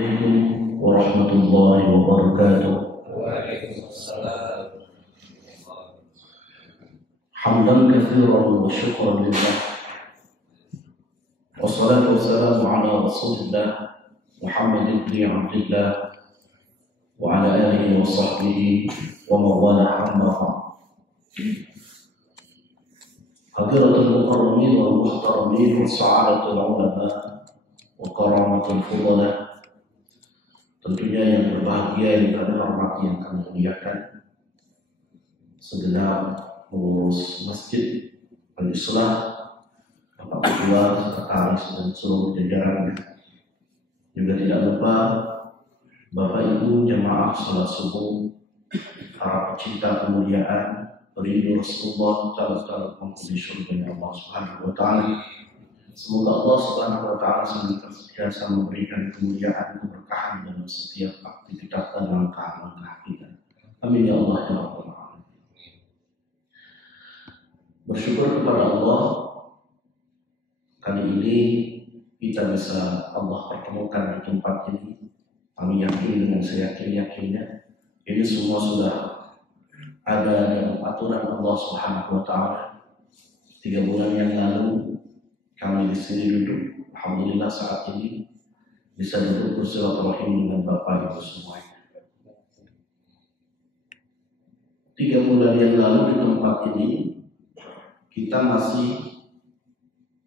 عليكم ورحمة الله وبركاته. وعليكم السلام. حمدا كثيرا وشكرا لله، والصلاة والسلام على رسول الله محمد بن عبد الله وعلى آله وصحبه ومن والاه أما بعد. حضرة المكرمين والمحترمين وسعادة العلماء وكرامة الفضلاء, tentunya yang berbahagia yang kami hormati, yang kami muliakan, segenap pengurus masjid, al-Islah, Bapak Ketua, Sekretaris dan seluruh jajarannya. Juga tidak lupa Bapak Ibu jamaah salat subuh, para pecinta kemuliaan, perindu Rasulullah, calon-calon penghuni surga Allah Subhanahu wa taala. Semoga Allah Subhanahu wa taala senantiasa memberikan kemuliaan, keberkahan dalam setiap aktivitas dan langkah-langkah kita. Amin ya Allah ya Rabbal alamin. Bersyukur kepada Allah, kali ini kita bisa Allah pertemukan di tempat ini. Kami yakin dengan seyakin-yakinnya ini semua sudah ada dalam aturan Allah Subhanahu wa taala. 3 bulan yang lalu kami di sini duduk, alhamdulillah saat ini bisa duduk bersilaturahim dengan Bapak Ibu semuanya. 3 bulan yang lalu di tempat ini kita masih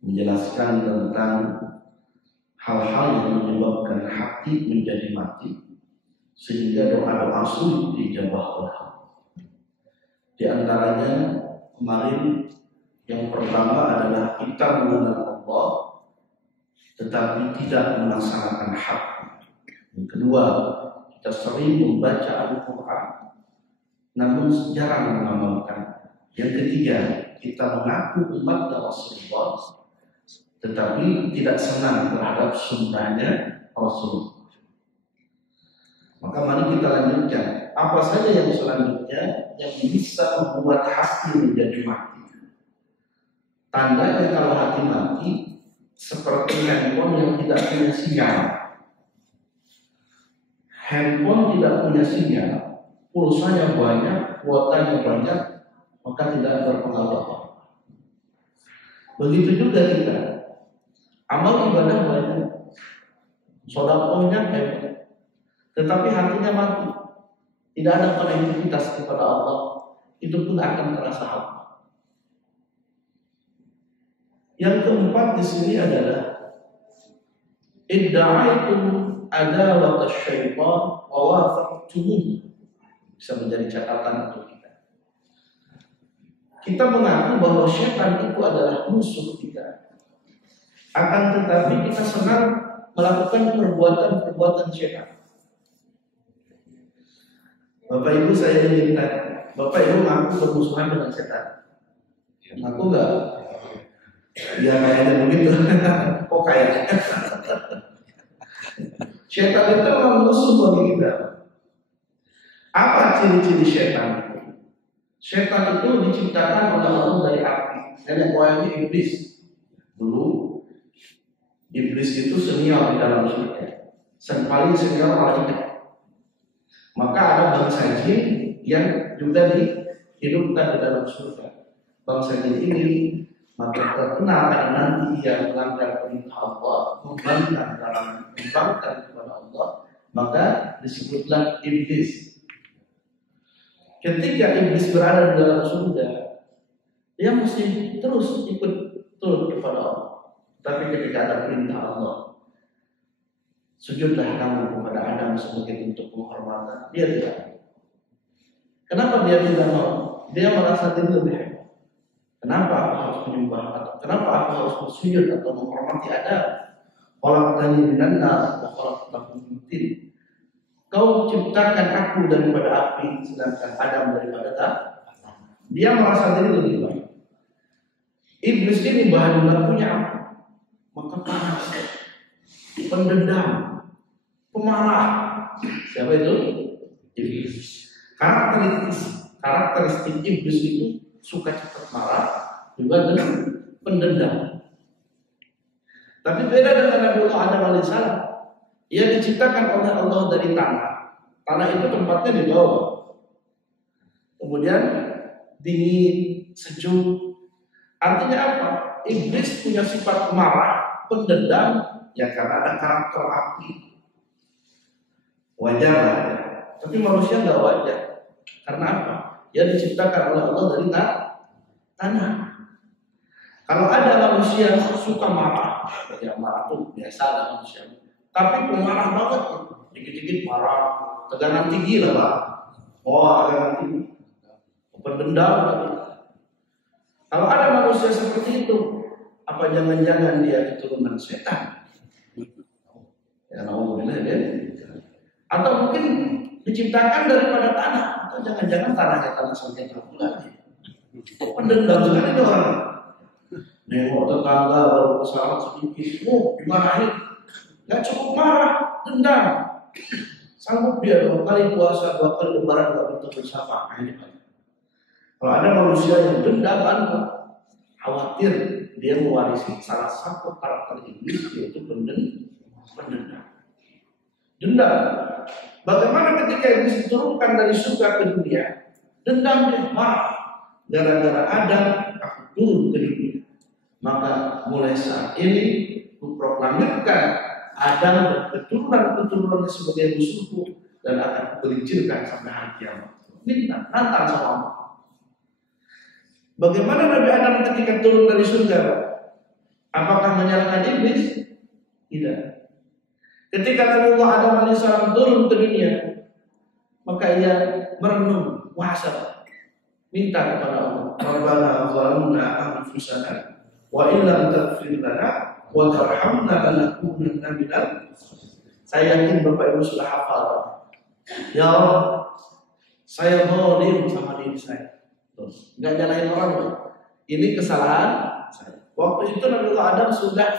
menjelaskan tentang hal-hal yang menyebabkan hati menjadi mati sehingga doa-doa sulit dijawab oleh Allah. Di antaranya kemarin yang pertama adalah kita mengenal Allah tetapi tidak melaksanakan hak. Yang kedua, kita sering membaca Al-Quran namun jarang mengamalkan. Yang ketiga, kita mengaku umat Rasulullah tetapi tidak senang terhadap sunnahnya Rasulullah. Maka mari kita lanjutkan. Apa saja yang selanjutnya yang bisa membuat hati menjadi mati? Tandanya kalau hati mati seperti handphone yang tidak punya sinyal. Handphone tidak punya sinyal, pulsanya banyak, kuotanya banyak, maka tidak berpengaruh. Begitu juga kita. Amal ibadah banyak, sedekahnya hebat, tetapi hatinya mati, tidak ada konektivitas kepada Allah, itu pun akan terasa hampa. Yang keempat di sini adalah idda'aitum adawat asy-syaitan wa wafaqtumuh. Bisa menjadi catatan untuk kita. Kita mengaku bahwa syaitan itu adalah musuh kita. Akan tetapi kita senang melakukan perbuatan-perbuatan syaitan. Bapak Ibu, saya ingin tanya, Bapak Ibu ngaku bermusuhan dengan syaitan? Ngaku enggak? Ya kayaknya begitu. Kok kayaknya? Syaitan itu memang musuh bagi kita. Apa ciri-ciri syaitan itu? Syaitan itu diciptakan oleh Allah dari api. Nenek moyangnya iblis. Dulu iblis itu senior di dalam surga, paling senior malaikat. Maka ada bangsa jin yang juga dihidupkan di dalam surga. Bangsa jin ini maka terkenal karena nanti ia melanggar perintah Allah, membangkang kepada Allah, maka disebutlah iblis. Ketika iblis berada di dalam surga, dia mesti terus ikut turut kepada Allah. Tapi ketika ada perintah Allah, sujudlah kamu kepada Adam sebagai bentuk penghormatan, dia tidak. Kenapa dia tidak mau? Dia merasa diri lebih hebat. Kenapa aku harus menyembah atau kenapa aku harus bersujud atau menghormati Adam? Khalaqtani minan nar wa khalaqtahu min tin. Kau ciptakan aku daripada api, sedangkan Adam daripada tanah. Dia merasa diri lebih baik. Iblis ini bahan bakunya apa? Maka panas, pendendam, pemarah. Siapa itu? Iblis. Karakteristik iblis itu suka cepat marah, juga dengan pendendam. Tapi beda dengan Nabi Adam alaihissalam. Ia diciptakan oleh Allah dari tanah. Tanah itu tempatnya di bawah. Kemudian dingin, sejuk. Artinya apa? Iblis punya sifat marah, pendendam, ya karena ada karakter api. Wajar lah. Tapi manusia nggak wajar. Karena apa? Ia diciptakan oleh Allah dari tanah. Kalau ada manusia suka marah, ya marah tuh biasa lah manusia. Tapi pemarah banget, dikit-dikit marah, tegangan tinggi lah Pak. Oh, tegangan tinggi, pendendam tadi. Kalau ada manusia seperti itu, apa jangan-jangan dia keturunan setan? Ya, alhamdulillah ya. Atau mungkin diciptakan daripada tanah, atau jangan-jangan tanahnya tanah sengketa pula. Pendendam sekali itu orang. Nengok tetangga baru kesalahan sedikit, dimarahin. Gak cukup marah, dendam. Sanggup dia 2 kali puasa, 2 kali lebaran gak bentuk bersama. Kalau ada manusia yang dendam, khawatir dia mewarisi salah satu karakter iblis, yaitu pendendam. Dendam. Bagaimana ketika iblis diturunkan dari surga ke dunia? Dendam dia marah. Gara-gara Adam aku turun ke dunia. Maka mulai saat ini kuproklamirkan Adam dan keturunan-keturunannya sebagai musuhku dan akan kulincirkan sampai hari kiamat. Ini nantang sama Allah. Bagaimana Nabi Adam ketika turun dari surga? Apakah menyalahkan iblis? Tidak. Ketika Nabi Adam alaihissalam turun ke dunia, maka ia merenung, muhasabah, minta kepada Allah, Rabbana zalamna anfusana wa illam taghfir lana wa tarhamna lanakunanna minal. Saya yakin Bapak Ibu sudah hafal. Ya Allah, saya zalim sama diri saya. Nggak nyalahin orang, ini kesalahan saya. Waktu itu Nabi Adam sudah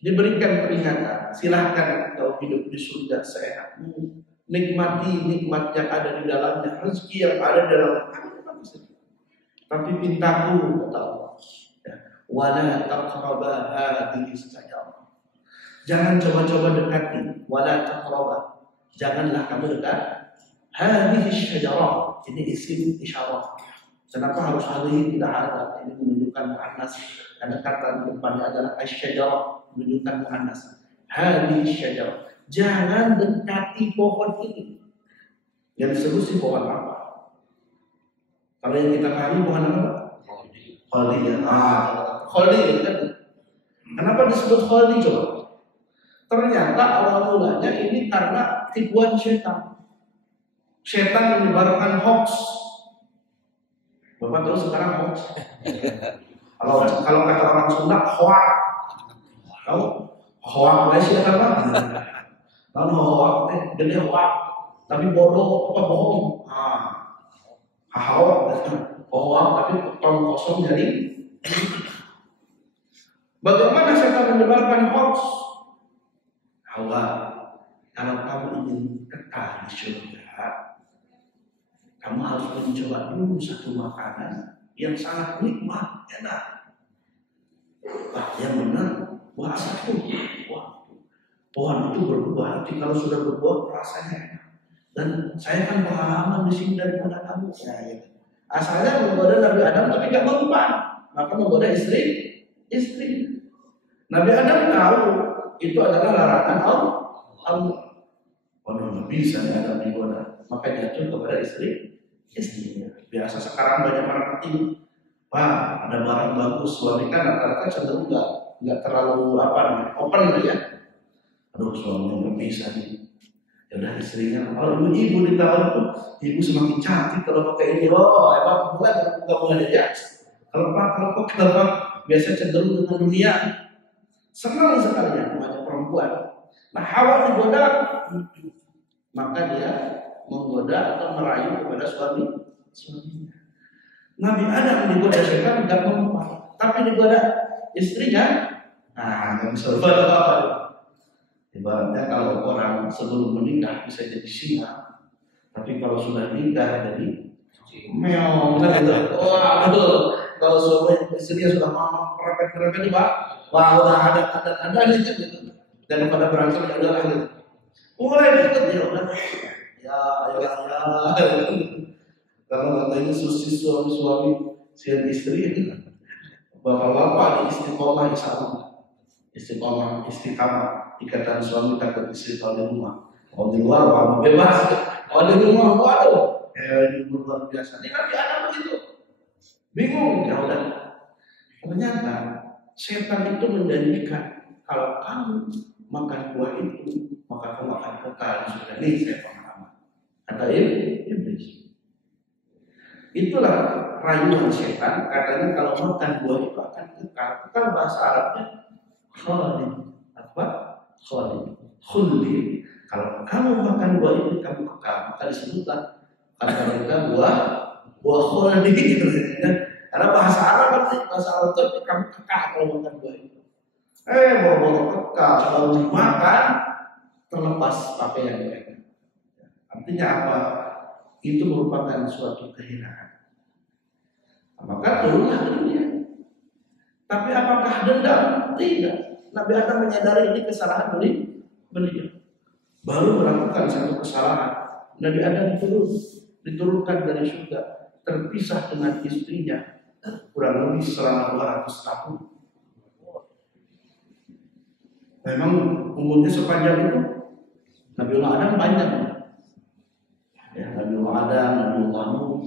diberikan peringatan, silahkan kau hidup di surga seenakmu, nikmati nikmat yang ada di dalamnya, rezeki yang ada di dalamnya. Tapi pintaku kata Allah, wala taqraba hadhihi syajarah. Jangan coba-coba dekati, wala taqraba. Janganlah kamu dekat hadhihi syajarah. Ini isim isyarat. Kenapa harus hadhihi tidak ada? Ini menunjukkan muannas. Karena kata di depannya adalah asyajarah, menunjukkan muannas. Hadhihi syajarah. Jangan dekati pohon ini. Yang disebut si pohon apa? Kalau yang kita pahami pohon apa? Khaldi ya. Khaldi kan. Kenapa disebut khaldi coba? Ternyata awal mulanya ini karena tipuan setan. Setan menyebarkan hoax. Bapak tahu sekarang hoax? Kalau kata orang Sunda, hoax. Tahu? Hoax sih apa? Tahu hoax gede hoax. Tapi bodoh apa bohong? Hoax tapi tong kosong jadi. Bagaimana setan menyebarkan hoax? Hawa, kalau kamu ingin kekal di surga, kamu harus mencoba dulu satu makanan yang sangat nikmat, enak. Wah, yang benar, wah satu. Wah, pohon itu berbuah. Jadi kalau sudah berbuah rasanya enak. Dan saya kan pengalaman di sini daripada kamu. Ya, gitu. Asalnya menggoda Nabi Adam tapi gak mempan, maka menggoda istri. Nabi Adam tahu itu adalah larangan Allah. Waduh, bisa ya Adam digoda, maka jatuh kepada istrinya. Biasa sekarang banyak marketing, Pak, ada barang bagus, suami kan rata-rata cenderung nggak terlalu open ya. Aduh, suaminya nggak bisa nih. Ya udah istrinya, kalau ibu ditawarin tuh, ibu semakin cantik kalau pakai ini. Oh, emang bukan nggak mau aja. Kalau pak biasa cenderung dengan dunia. Senang sekali ya banyak perempuan. Nah, Hawa digoda, maka dia menggoda atau merayu kepada suaminya. Nabi Adam digoda setan nggak mempan, tapi digoda istrinya, nggak bisa apa-apa. Ibaratnya kalau orang sebelum menikah bisa jadi singa, tapi kalau sudah nikah jadi meong kan gitu. Wah, kalau suami istrinya sudah mamam merepet nih Pak, wah udah ada nih kan gitu. Daripada berantem ya udahlah gitu. Mulai deket ya udah. Ya ayolah ya. Karena katanya suami sian istri itu bapak-bapak di istiqomah istiqamah ikatan suami takut istri kalau di rumah. Kalau di luar apa bebas. Kalau di rumah waduh, ini luar biasa. Ini kan ada begitu. Bingung ya udah. Ternyata setan itu menjanjikan kalau kamu makan buah itu maka kamu akan kekal di surga. Ini saya paham. Kata iblis. Itulah rayuan setan. Katanya kalau makan buah itu akan kekal. Kekal bahasa Arabnya khalid. Apa? Khuldi. Kalau kamu makan buah itu kamu kekal. Maka disebutlah kata mereka buah khuldi. Karena bahasa Arab itu kamu kekal kalau makan buah itu. Boro-boro kekal kalau dimakan terlepas pakaian mereka. Artinya apa? Itu merupakan suatu kehinaan. Maka turunlah dunia. Tapi apakah dendam? Tidak. Nabi Adam menyadari ini kesalahan beliau. Baru melakukan satu kesalahan. Nabi Adam diturunkan dari surga, terpisah dengan istrinya kurang lebih selama 200 tahun. Memang umurnya sepanjang itu. Nabiullah Adam panjang. Ya, Nabiullah Adam, Nabiullah Nuh.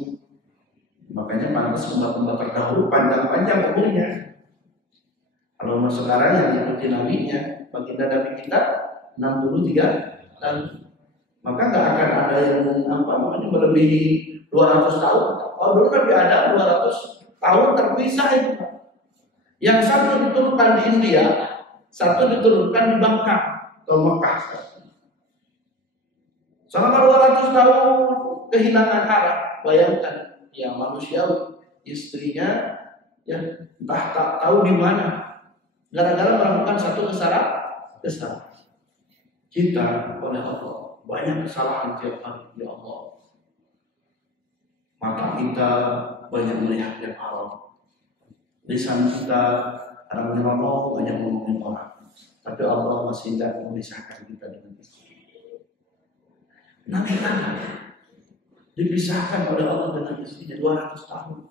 Makanya pantas umat-umat terdahulu panjang-panjang umurnya. Kalau sekarang yang ikuti nabinya, baginda Nabi kita 63 tahun. Maka nggak akan ada yang melebihi 200 tahun. Kalau dulu kan ada 200 tahun terpisah itu. Yang satu diturunkan di India, satu diturunkan di Bangka atau Mekah. Selama 200 tahun kehilangan arah. Bayangkan, ya manusia istrinya ya entah tak tahu di mana. Gara-gara melakukan satu kesalahan. Kita oleh Allah banyak kesalahan tiap hari, ya Allah. Mata kita banyak melihat yang haram. Lisan kita kadang menyolong, banyak ngomongin orang. Tapi Allah masih tidak memisahkan kita dengan itu. Nanti dipisahkan oleh Allah dengan istrinya 200 tahun.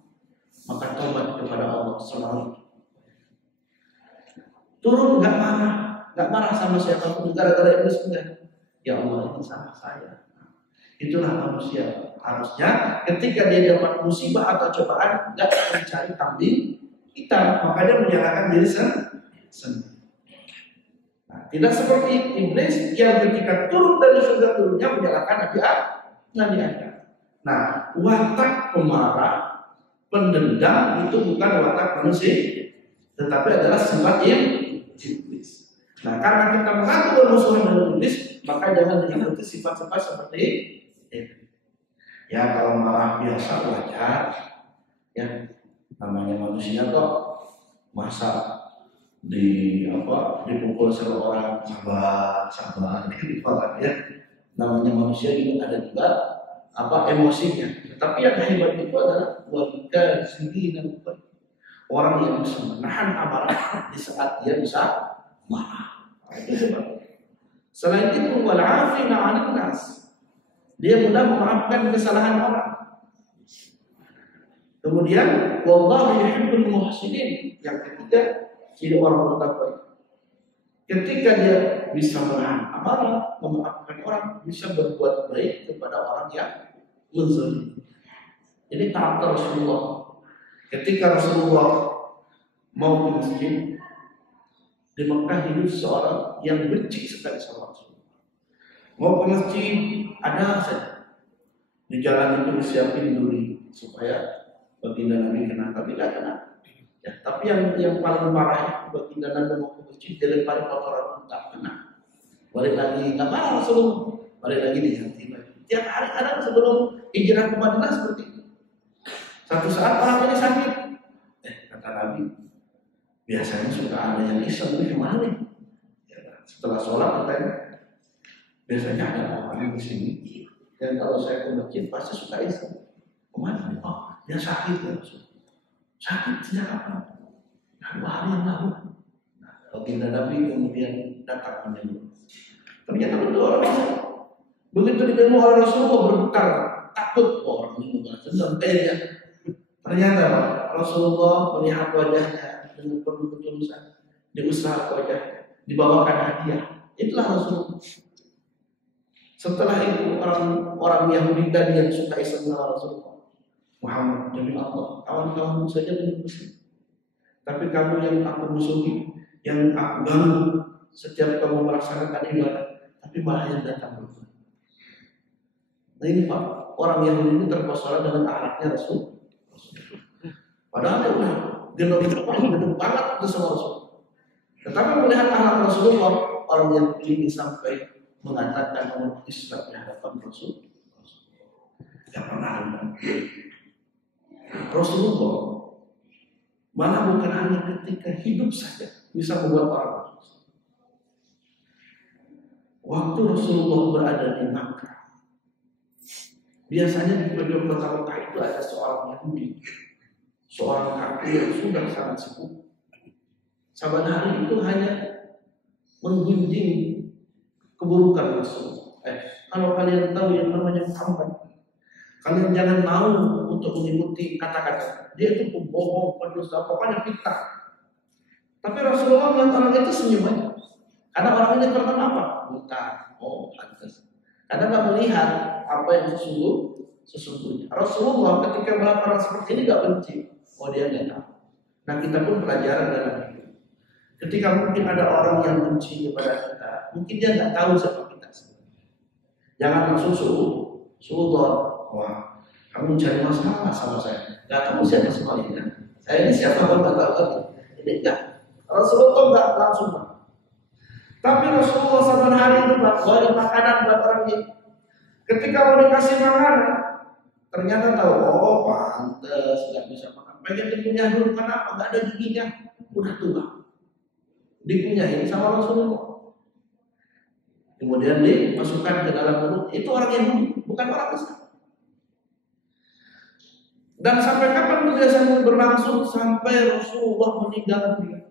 Maka tobat kepada Allah selalu. Turun nggak marah sama siapapun gara-gara itu enggak. Ya Allah ini salah saya. Itulah manusia. Harusnya ketika dia dapat musibah atau cobaan nggak mencari kambing hitam, maka dia menyalahkan diri sendiri. Nah, tidak seperti iblis yang ketika turun dari surga turunnya menyalahkan Nabi Adam. Nah, watak pemarah, pendendam itu bukan watak manusia, tetapi adalah sifat iblis. Nah, karena kita mengaku bermusuhan dengan iblis, maka jangan diikuti sifat-sifat seperti itu. Ya, kalau marah biasa wajar. Ya, namanya manusia kok masa dipukul seorang sabar gitu ya. Namanya manusia juga ada juga emosinya. Tapi yang hebat itu adalah wanita sendiri dan orang yang bisa menahan amarah di saat dia bisa marah. Itu hebat. Selain itu wal 'afina 'anil nas. Dia mudah memaafkan kesalahan orang. Kemudian wallahu yuhibbul muhsinin. Yang ketiga, jadi orang bertakwa. Ketika dia bisa menahan amarah, memaafkan orang, bisa berbuat baik kepada orang yang menzalimi. Jadi taat Rasulullah. Ketika Rasulullah mau ke masjid, di Mekah hidup seorang yang benci sekali sama Rasulullah. Mau ke masjid, ada saja. Di jalan itu disiapin duri supaya baginda Nabi kena, tapi tidak kena. Ya, tapi yang paling parah baginda Nabi mau ke masjid dilempari kotoran tak kena. Balik lagi nggak marah Rasulullah, balik lagi diganti lagi. Tiap hari kadang sebelum hijrah ke Madinah seperti itu. Satu saat orang ini sakit, kata Nabi, biasanya suka ada yang iseng ini kemana nih? Ya, setelah sholat katanya, biasanya ada orang di sini. Dan kalau saya ke masjid pasti suka iseng. Kemana? Oh, dia sakit ya. Sakit sejak kapan? 2 hari yang lalu. Nah, kalau baginda Nabi kemudian datang menyembuh. Ternyata betul orang itu. Begitu ditemu oleh Rasulullah bergetar, takut orang ini membalas dendam. Ternyata Rasulullah melihat wajahnya dengan penuh ketulusan, diusap wajahnya, dibawakan hadiah. Itulah Rasulullah. Setelah itu orang Yahudi tadi yang suka Islam dengan Rasulullah, Muhammad demi Allah, kawan-kawanmu saja belum Muslim, tapi kamu yang aku musuhi, yang aku ganggu setiap kamu melaksanakan ibadah, tapi malah yang datang berbuat. Nah ini Pak, orang Yahudi ini terpesona dengan akhlaknya Rasul. Padahal dia udah gendong banget itu sama Rasul. Tetapi melihat akhlak Rasulullah, orang Yahudi ini sampai mengatakan orang Islam di hadapan Rasul. Tidak pernah ada. Rasulullah malah bukan hanya ketika hidup saja bisa membuat orang. Waktu Rasulullah berada di Makkah, biasanya di pojok kota Makkah itu ada seorang Yahudi, seorang kafir yang sudah sangat sibuk. Saban hari itu hanya menggunjing keburukan Rasul. Kalau kalian tahu yang namanya Muhammad, kalian jangan mau untuk mengikuti kata-kata dia itu pembohong, pendusta, pokoknya fitnah. Tapi Rasulullah melihat orang itu senyum aja. Karena orang ini terkenal apa? Buta. Oh, pantas. Karena nggak melihat apa yang sesungguhnya. Rasulullah ketika melihat orang seperti ini nggak benci. Oh, dia nggak tahu. Nah, kita pun pelajaran dalam hidup. Ketika mungkin ada orang yang benci kepada kita, mungkin dia nggak tahu siapa kita. Jangan langsung suudon. Wah, kamu cari masalah sama saya. Nggak tahu siapa semuanya. Saya ini siapa nggak tahu lagi. Ini enggak. Rasulullah nggak langsung. Tapi Rasulullah saban hari itu bawa makanan buat orang ini. Ketika mau dikasih makanan, ternyata tahu, oh pantes nggak bisa makan. Pengen dikunyah dulu, kenapa? Nggak ada giginya, udah tua. Dikunyahin sama Rasulullah. Kemudian dimasukkan ke dalam mulut. Itu orang Yahudi, bukan orang Islam. Dan sampai kapan kebiasaan berlangsung? Sampai Rasulullah meninggal dunia.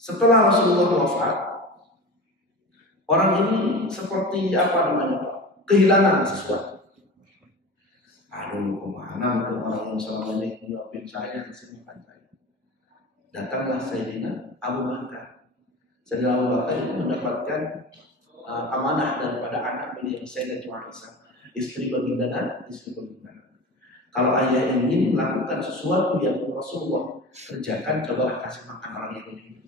Setelah Rasulullah wafat, orang ini seperti apa namanya? Kehilangan sesuatu. Aduh, kemana untuk orang yang selama ini menyuapin saya, kesibukan saya. Datanglah Sayyidina Abu Bakar. Sayyidina Abu Bakar itu mendapatkan amanah daripada anak beliau Sayyidatul Aisyah, istri baginda Nabi, istri baginda Nabi. Kalau ayah ingin melakukan sesuatu yang Rasulullah kerjakan, cobalah kasih makan orang yang ini.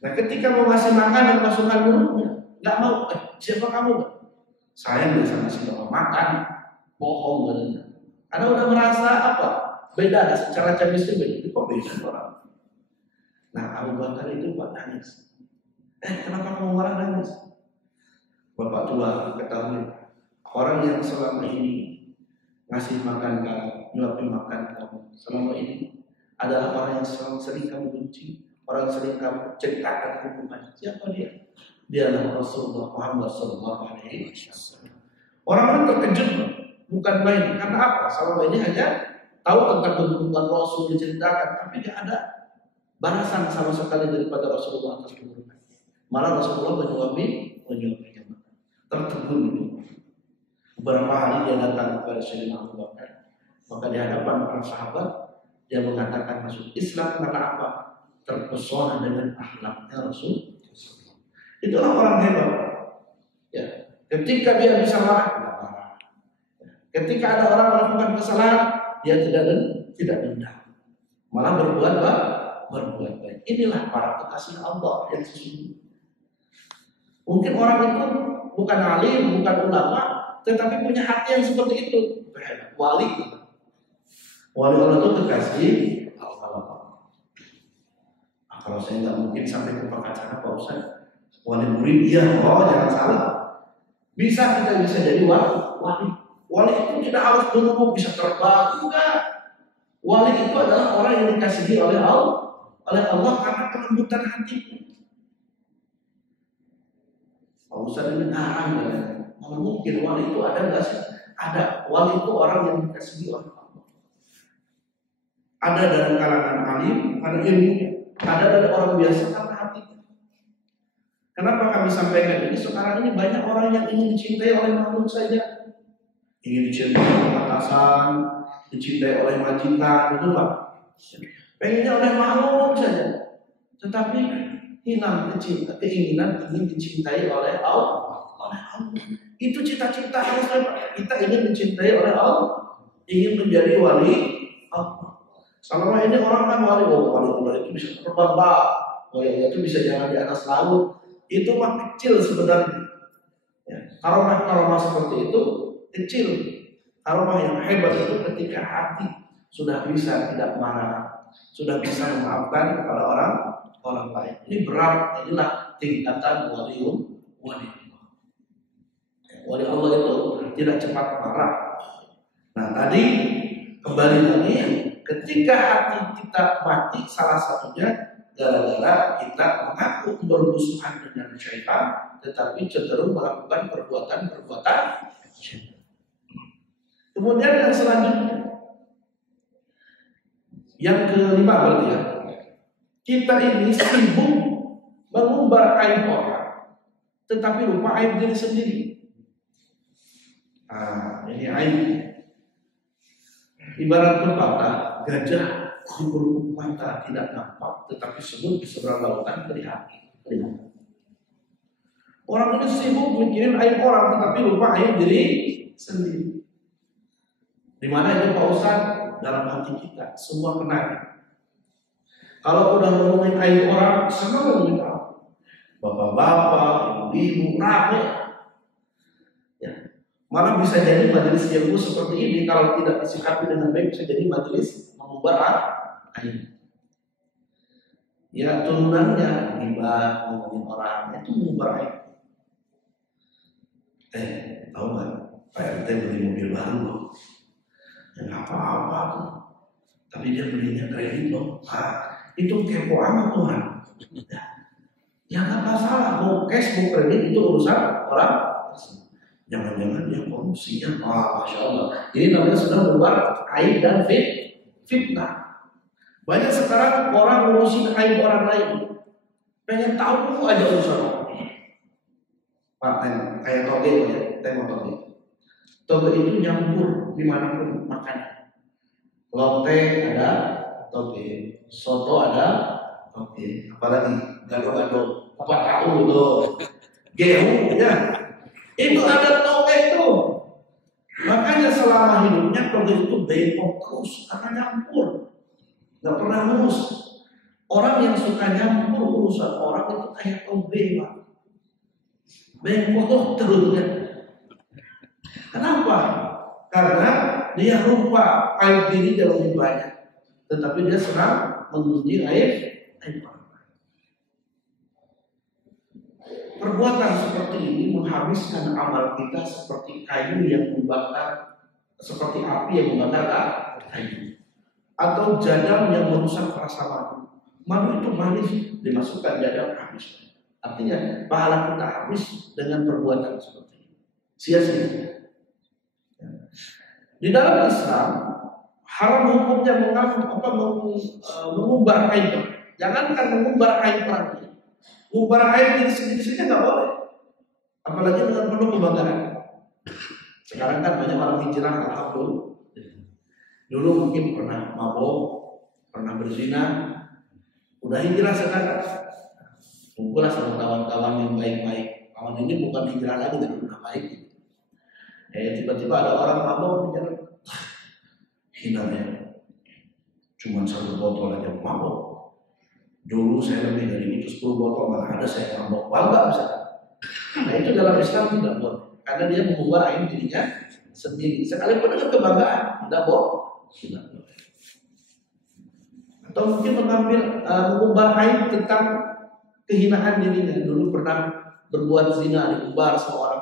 Nah, ketika mau kasih makan dan masukkan mulutnya, nggak mau. Siapa kamu? Saya biasa kasih makan, bohong benar. Karena udah merasa apa? Beda secara chemistry beda. Kok beda orang? Nah, Abu Bakar itu Pak nangis. Kenapa kamu marah nangis? Bapak tua ketahui, orang yang selama ini ngasih makan kamu, nyuapin makan kamu, selama ini adalah orang yang sering kamu benci, orang yang sering kamu ceritakan hubungan. Siapa dia? Dia adalah Rasulullah Muhammad SAW. Orang-orang terkejut, bukan main. Karena apa? Selama ini hanya tahu tentang keburukan Rasul diceritakan, tapi tidak ada balasan sama sekali daripada Rasulullah atas keburukan. Malah Rasulullah menyuapinya. Tertegun itu. Beberapa hari dia datang kepada Sayyidina Abu Bakar. Maka di hadapan para sahabat dia mengatakan masuk Islam karena apa? Terpesona dengan akhlaknya Rasul. Itulah orang hebat. Ya. Ketika dia bisa marah. Ketika ada orang melakukan kesalahan, dia tidak dendam. Malah berbuat baik. Inilah para kekasih Allah yang sesungguhnya. Mungkin orang itu bukan alim, bukan ulama, tetapi punya hati yang seperti itu. Wali itu. Wali Allah itu kekasih Allah. Kalau saya nggak mungkin sampai ke pengacara Pak Ustaz. Wali murid dia, jangan salah. Kita bisa jadi wali. Wali itu tidak harus menunggu bisa terbang, enggak. Wali itu adalah orang yang dikasihi oleh Allah karena kelembutan hati. Pak Ustaz ini ngarang ya. Mungkin wali itu ada nggak sih? Ada. Wali itu orang yang dikasihi oleh Allah. Ada dari kalangan alim, ada ilmunya. Ada dari orang biasa karena hatinya. Kenapa kami sampaikan ini? Sekarang ini banyak orang yang ingin dicintai oleh makhluk saja. Ingin dicintai oleh atasan, dicintai oleh majikan, betul Pak? Pengennya oleh makhluk saja. Tetapi hilang keinginan ingin dicintai oleh Allah. Itu cita-cita harusnya kita ingin dicintai oleh Allah, ingin menjadi wali Allah. Selama ini orang kan wali Allah itu bisa terbang Pak, wali itu bisa jalan di atas laut. Itu mah kecil sebenarnya. Ya, karomah seperti itu kecil. Karomah yang hebat itu ketika hati sudah bisa tidak marah, sudah bisa memaafkan kepada orang lain. Ini berat, inilah tingkatan wali Allah. Wali Allah itu tidak cepat marah. Nah tadi kembali lagi, ketika hati kita mati salah satunya gara-gara kita mengaku bermusuhan dengan syaitan, tetapi cenderung melakukan perbuatan-perbuatan syaitan. Kemudian yang selanjutnya, yang kelima berarti ya, kita ini sibuk mengumbar aib orang, tetapi lupa aib diri sendiri. Ini aib. Ibarat pepatah, gajah berkuluk mata tidak nampak, tetapi semut di seberang lautan kelihatan. Orang ini sibuk mikirin aib orang, tetapi lupa aib diri sendiri. Di mana itu Pak Ustadz? Dalam hati kita, semua kenal. Kalau udah ngomongin aib orang, semua ngomongin orang. Bapak-bapak, ibu-ibu, rame. Ya. Malah bisa jadi majelis ilmu seperti ini kalau tidak disikapi dengan baik bisa jadi majelis mengumbar aib. Ya turunannya riba, ngomongin orang itu mengumbar aib. Tahu nggak? Pak RT beli mobil baru loh. Ya nggak apa-apa tuh. Tapi dia belinya kredit loh. Itu kepo amat Tuhan. Ya nggak masalah. Mau cash mau kredit itu urusan orang. Jangan-jangan dia korupsinya, Masya Allah. Jadi namanya sudah berubah aib dan fitnah. Banyak sekarang orang ngurusin aib orang lain. Pengen tahu aja urusan orang. Pak, kayak toge ya, tengok toge. Toge itu nyampur dimanapun makan. Lote ada toge, soto ada toge, apalagi gado-gado, apa tahu tuh, gehu ya. Itu ada toge itu. Makanya selama hidupnya toge itu bengkok terus karena nyampur, nggak pernah lurus. Orang yang suka nyampur urusan orang itu kayak toge Pak, bengkok terus ya. Kenapa? Karena dia lupa aib diri dia lebih banyak, tetapi dia senang mengunci aib orang. Perbuatan seperti ini menghabiskan amal kita seperti kayu yang membakar, seperti api yang membakar kayu, atau jadam yang merusak rasa madu. Madu itu manis, dimasukkan jadam habis. Artinya pahala kita habis dengan perbuatan seperti ini. Sia-sia. Di dalam Islam haram hukumnya mengumbar aib. Jangankan mengumbar aib orang. Mengumbar aib diri sendiri saja nggak boleh. Apalagi dengan penuh kebanggaan. Sekarang kan banyak orang hijrah, alhamdulillah. Dulu mungkin pernah mabok, pernah berzina, udah hijrah sekarang. Kumpullah sama kawan-kawan yang baik-baik. Kawan ini bukan hijrah lagi dari udah baik. Tiba-tiba ada orang mabok di jalan. Hinanya cuma 1 botol aja mabok. Dulu saya lebih dari itu 10 botol malah ada saya mabok. Bangga misalnya. Nah itu dalam Islam tidak boleh. Karena dia mengubah aib dirinya sendiri. Sekalipun dengan kebanggaan tidak boleh. Atau mungkin mengubah aib tentang kehinaan dirinya. Dulu pernah berbuat zina, diumbar seorang.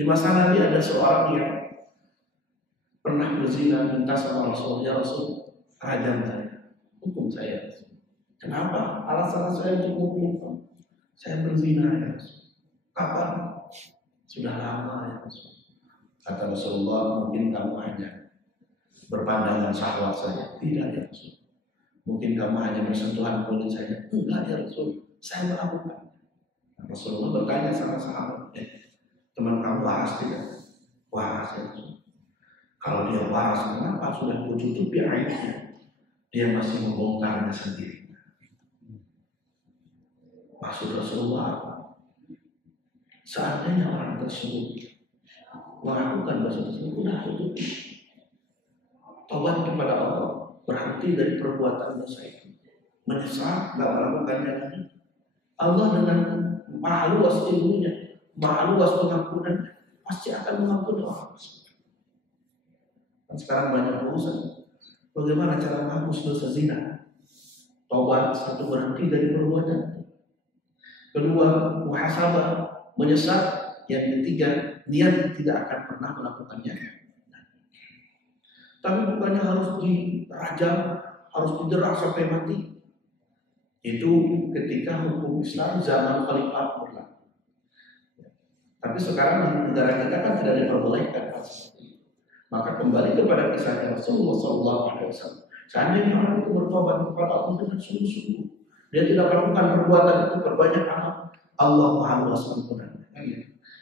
Di masa Nabi ada seorang yang pernah berzina, minta sama Rasul, ya Rasul, rajam saya, hukum saya. Kenapa? Alasan saya cukup hukum. Saya berzina ya Rasul. Kapan? Sudah lama ya Rasul. Kata Rasulullah, mungkin kamu hanya berpandangan syahwat saja. Tidak ya Rasul. Mungkin kamu hanya bersentuhan kulit saja. Enggak ya Rasul, saya melakukan. Rasulullah bertanya sama sahabat, teman kamu waras tidak? Waras ya Rasul. Kalau dia waras, kenapa sudah kututupi aibnya? Dia masih membongkarnya sendiri. Maksud Rasulullah, seandainya orang tersebut melakukan dosa tersebut, sudah tutupi. Tobat kepada Allah, berhenti dari perbuatan dosa itu, menyesal, nggak melakukannya lagi. Allah dengan maha luas ilmunya, maha luas pengampunan, pasti akan mengampuni orang tersebut. Kan sekarang banyak urusan. Bagaimana cara menghapus dosa zina? Tobat, satu, berhenti dari perbuatan. Kedua, muhasabah, menyesal. Yang ketiga, niat tidak akan pernah melakukannya. Tapi bukannya harus dirajam, harus diderah sampai mati. Itu ketika hukum Islam zaman Khalifah berlaku. Tapi sekarang di negara kita kan tidak diperbolehkan. Maka kembali kepada kisah Rasulullah SAW. Seandainya orang itu bertobat kepada Allah dengan sungguh-sungguh, dia tidak melakukan perbuatan itu, berbanyak amal, Allah Maha Luas ampunannya.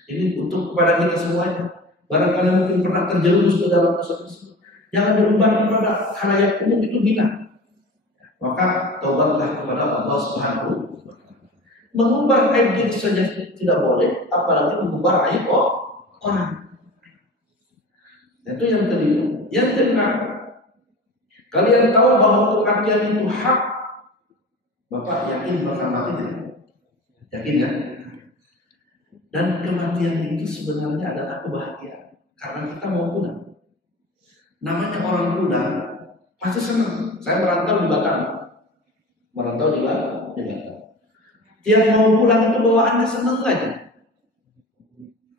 Ini untuk kepada kita semuanya. Barangkali mungkin pernah terjerumus ke dalam dosa tersebut, jangan diumbar kepada khalayak umum, itu hina. Maka tobatlah kepada Allah Subhanahu wa Ta'ala. Mengumbar aib diri saja tidak boleh, apalagi mengumbar aib orang. Itu yang kelima. Yang keenam, kalian tahu bahwa kematian itu hak. Bapak yakin bakal mati tidak? Yakin ya? Dan kematian itu sebenarnya adalah kebahagiaan, karena kita mau pulang. Namanya orang pulang pasti senang. Saya merantau di Batam. Tiap mau pulang itu bawaannya senang aja.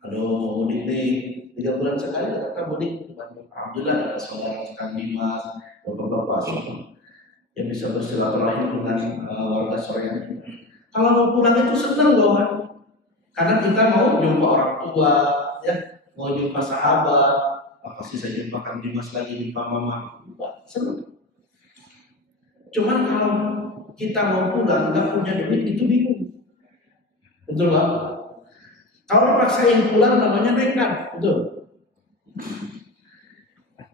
Aduh, mau mudik nih, 3 bulan sekali kita mudik. Alhamdulillah ada saudara Kang Dimas, bapak-bapak yang bisa bersilaturahim dengan warga Soreang. Kalau mau pulang itu senang bawaan, karena kita mau jumpa orang tua, ya, mau jumpa sahabat. Pasti saya jumpa Kang Dimas lagi, jumpa mama, senang. Cuman kalau kita mau pulang nggak punya duit, itu bingung, betul nggak? Kalau paksain pulang namanya nekat, betul.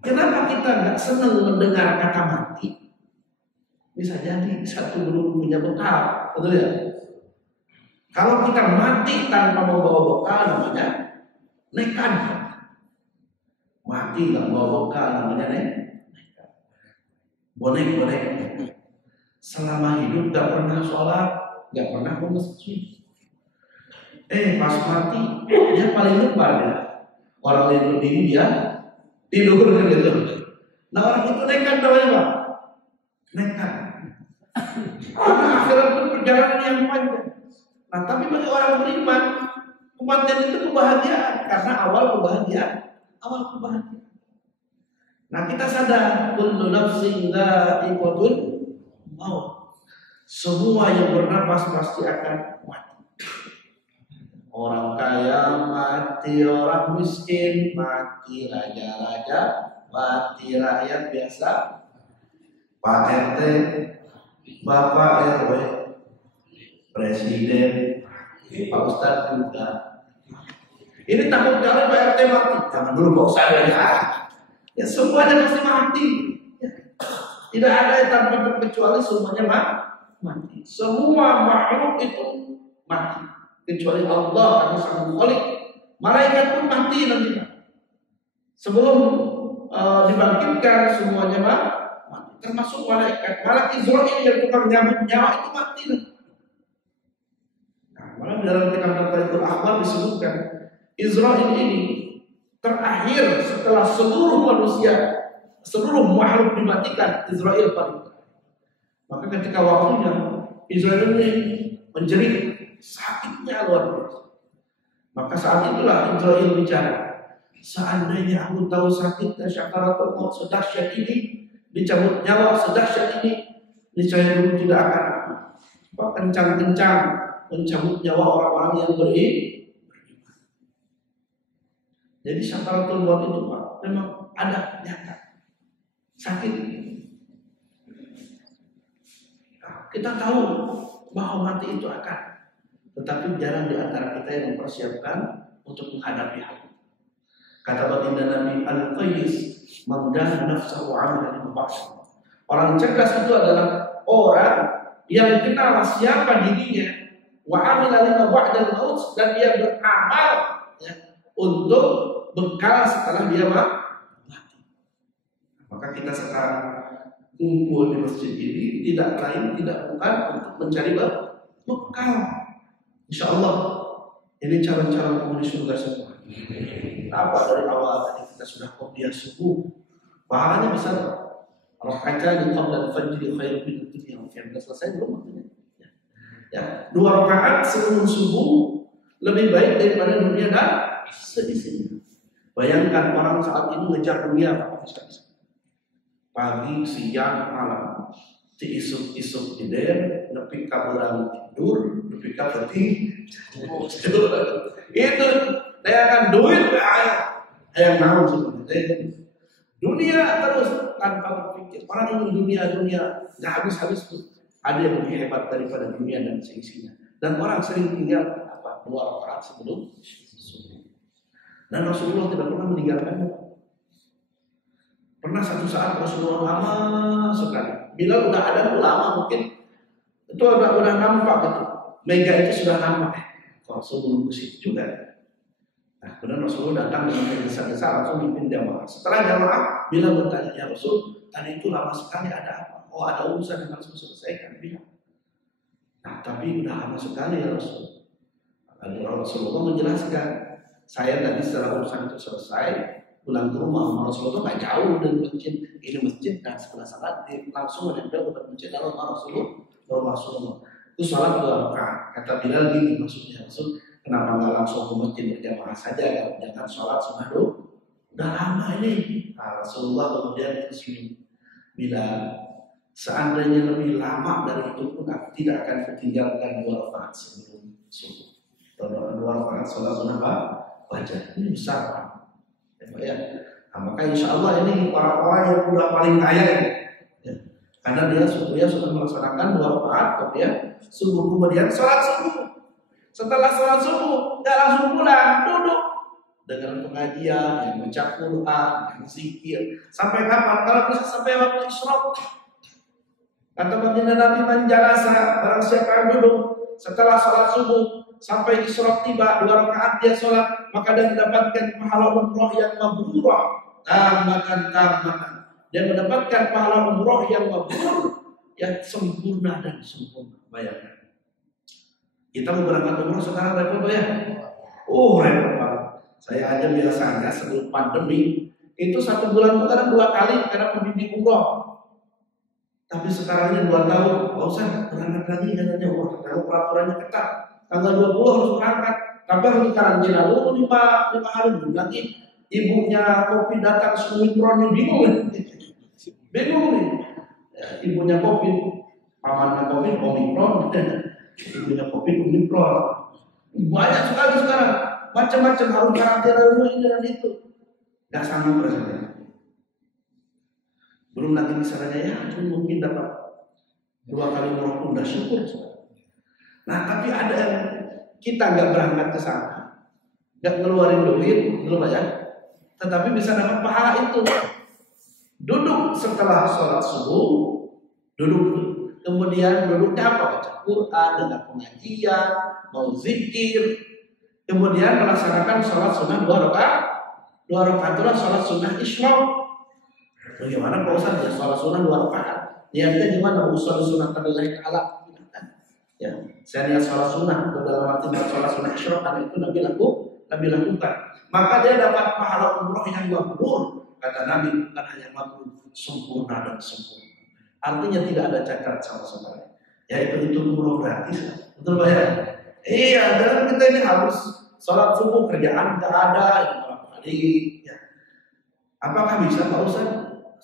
Kenapa kita nggak senang mendengar kata mati? Bisa jadi satu belum punya bekal, betul ya? Kalau kita mati tanpa membawa bekal namanya nekat. Mati nggak bawa bekal namanya nekat. Bonek. Selama hidup nggak pernah sholat, nggak pernah ke masjid. Pas mati dia paling depan ya. Orang yang berdiri dia tidur kan gitu. Nah orang itu nekat namanya Pak. Nekat. Karena akhirat itu perjalanan yang panjang. Nah tapi bagi orang beriman, kematian itu kebahagiaan, karena awal kebahagiaan. Nah kita sadar, kullu nafsin dha'iqatul maut. Semua yang bernapas pasti akan mati. Orang kaya mati, orang miskin mati, raja-raja mati, rakyat biasa, Pak RT, Bapak RW, Presiden, Pak Ustadz juga. Ini takut kali Pak RT mati. Jangan dulu Pak Ustadz ya. Ya semuanya pasti mati. Tidak ada yang tanpa terkecuali, semuanya mati. Semua makhluk itu mati. Kecuali Allah yang Sang Khalik. Malaikat pun mati nanti. Sebelum dibangkitkan semuanya mati. Termasuk malaikat. Malaikat Israel yang tukang nyambut nyawa itu mati. Nah, malah di dalam kitab Tafsirul Akhbar disebutkan Israel ini terakhir setelah seluruh manusia, seluruh makhluk dimatikan, Israel paling. Maka ketika waktunya Israel ini menjerit, sakitnya luar biasa. Maka saat itulah Israel bicara, seandainya aku tahu sakitnya syakaratul maut sedahsyat ini, dicabut nyawa sedahsyat ini, niscaya dulu tidak akan kencang-kencang mencabut nyawa orang-orang yang beriman. Jadi syakaratul maut itu Pak memang ada, nyata, sakit. Kita tahu bahwa mati itu akan, tetapi jarang di antara kita yang mempersiapkan untuk menghadapi hal itu. Kata baginda Nabi Al-Qayyis, "Mangdan nafsahu 'amalan mubashir." Orang cerdas itu adalah orang yang kenal siapa dirinya, wa 'amila lima ba'dal maut, dan dia beramal ya, untuk bekal setelah dia mati. Maka kita sekarang kumpul di masjid ini tidak lain tidak bukan untuk mencari bekal. Insya Allah ini calon-calon penghuni surga semua. Apa dari awal tadi kita sudah qobliyah subuh, pahalanya besar. Raka'atan qabla al-fajr khairun min ad-dunya wa fiha. Selesai belum waktunya? Ya, 2 rakaat sebelum subuh lebih baik daripada dunia dan seisinya. Bayangkan orang saat ini ngejar dunia apa bisa-bisa. Pagi, siang, malam, ti isuk-isuk di den, nepi kaburang tidur, nepi kapeti tidur. Itu dia akan duit yang mau sebenarnya. Dunia terus tanpa berpikir. Orang ingin dunia, nggak habis-habis tuh. Ada yang lebih hebat daripada dunia dan seisinya. Dan orang sering tinggal 2 rakaat sebelum subuh. Dan Rasulullah tidak pernah meninggalkannya. Pernah satu saat Rasulullah lama sekali. Bila udah ada ulama mungkin itu udah nampak gitu. Mega itu sudah nampak. Rasul belum ke situ juga. Nah, kemudian Rasulullah datang dengan desa-desa langsung mimpin jamaah. Setelah jamaah, bila bertanya, "Ya Rasul, tadi itu lama sekali ada apa?" "Oh, ada urusan yang harus diselesaikan." Bilang. "Nah, tapi udah lama sekali ya Rasul." Lalu Rasulullah menjelaskan, "Saya tadi setelah urusan itu selesai, pulang ke rumah. Rasulullah nggak jauh dari masjid. Ini masjid dan sebelah sana langsung menempel ke masjid lalu Rasulullah. Itu sholat 2 rakaat. Kata Bilal gini maksudnya, Rasul, kenapa nggak langsung ke masjid berjamaah saja? Jangan sholat sunnah dulu. Udah lama ini." Nah, Rasulullah kemudian tersenyum. "Bilal, seandainya lebih lama dari itu pun aku tidak akan ketinggalkan 2 rakaat sebelum subuh. 2 rakaat sholat sunnah wajib. Ini besar Pak. Ya. Nah, maka insya Allah ini orang-orang yang udah paling kaya ini. Ya. Karena dia sudah melaksanakan 2 rakaat kemudian subuh, kemudian sholat subuh. Setelah sholat subuh, nggak langsung pulang, duduk dengan pengajian, yang baca Quran, yang zikir. Sampai kapan? Kalau bisa sampai waktu isyraq. Kata baginda Nabi, "Man jalasa," barang siapa yang duduk setelah sholat subuh sampai isyraq tiba 2 rakaat dia sholat, maka dia mendapatkan pahala umroh yang mabrurah. Tamatan. Dia mendapatkan pahala umroh yang mabrur, yang sempurna dan sempurna. Bayangkan. Kita mau berangkat umroh sekarang repot ya? Repot banget. Saya aja biasanya sebelum pandemi itu 1 bulan itu kadang 2 kali karena pembimbing umroh. Tapi sekarang ini 2 tahun, nggak usah berangkat lagi katanya umroh. Karena peraturannya ketat. Tanggal 20 harus berangkat. Tapi harus dikarantina dulu 5 hari dulu. Nanti ibunya Kopi datang Omikron, bingung nih. Ya, ibunya Kopi, pamannya Kopi Omikron, ibunya Kopi Omikron. Banyak sekali sekarang, macam-macam harus karantina dulu ini dan itu. Gak sanggup rasanya. Belum lagi misalnya ya, mungkin dapat 2 kali umroh pun udah syukur. Nah, tapi ada yang kita nggak berangkat ke sana, nggak ngeluarin duit, belum aja, tetapi bisa dapat pahala itu. Duduk setelah sholat subuh, duduk, kemudian duduknya apa? Baca Quran, dengan pengajian, mau zikir, kemudian melaksanakan sholat sunnah 2 rakaat. 2 rakaat itulah sholat sunnah isyraq. Bagaimana Pak Ustaz ya sholat sunnah 2 rakaat? Niatnya gimana? Usul sunnah terlillahi ta'ala. Ya, saya niat sholat sunnah dalam arti sholat sunnah isyraq karena itu Nabi lakukan. Maka dia dapat pahala umroh yang mabrur. Kata Nabi, bukan hanya mabrur, sempurna dan sempurna. Artinya tidak ada cacat sama sekali. Ya itu umroh gratis. Betul Pak ya? Iya, dan kita ini harus sholat subuh, kerjaan nggak ada, malam hari. Ya. Apakah bisa Pak Ustaz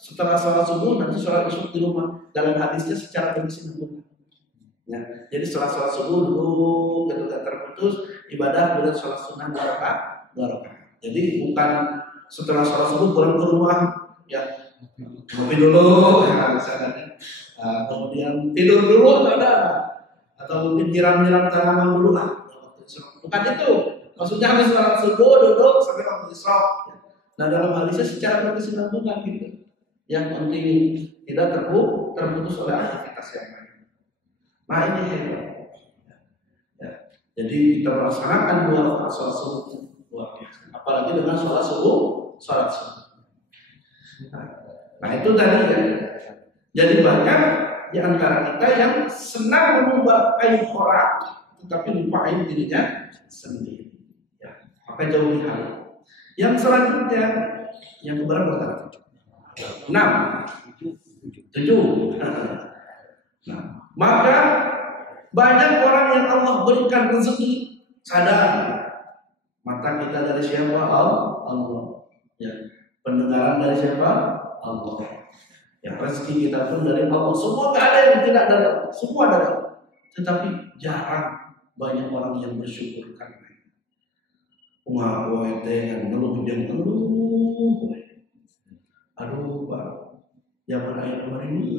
setelah sholat subuh nanti sholat isyraq di rumah? Dalam hadisnya secara prinsip bukan. Ya, jadi setelah sholat subuh dulu gitu gak terputus ibadah kemudian sholat sunnah 2 rakaat. Jadi bukan setelah sholat subuh pulang ke rumah ya Ngopi dulu, ya, misalnya. Kemudian tidur dulu ada, atau mungkin nyiram-nyiram tanaman dulu lah. Bukan itu, maksudnya habis sholat subuh duduk sampai waktu isyraq. Nah dalam hal ini secara berkesinambungan gitu. Yang penting tidak terputus oleh aktivitas yang lain. Nah ini hebat. Ya. Jadi kita melaksanakan 2 rakaat sholat subuh luar biasa. Apalagi dengan sholat subuh. Nah itu tadi ya. Jadi banyak di antara kita yang senang mengubah kain orang, tetapi lupain dirinya sendiri. Ya. Maka jauhi hal. Yang selanjutnya yang keberapa? 6, 7. Nah, maka banyak orang yang Allah berikan rezeki, sadar mata kita dari siapa? Allah. Ya, pendengaran dari siapa? Allah. Ya, rezeki kita pun dari Allah. Semua gak ada yang tidak dari Allah. Semua dari Allah. Tetapi jarang banyak orang yang bersyukur karena wah, gue yang ngeluh dia ngeluh. Aduh, Pak, zaman air kemarin ini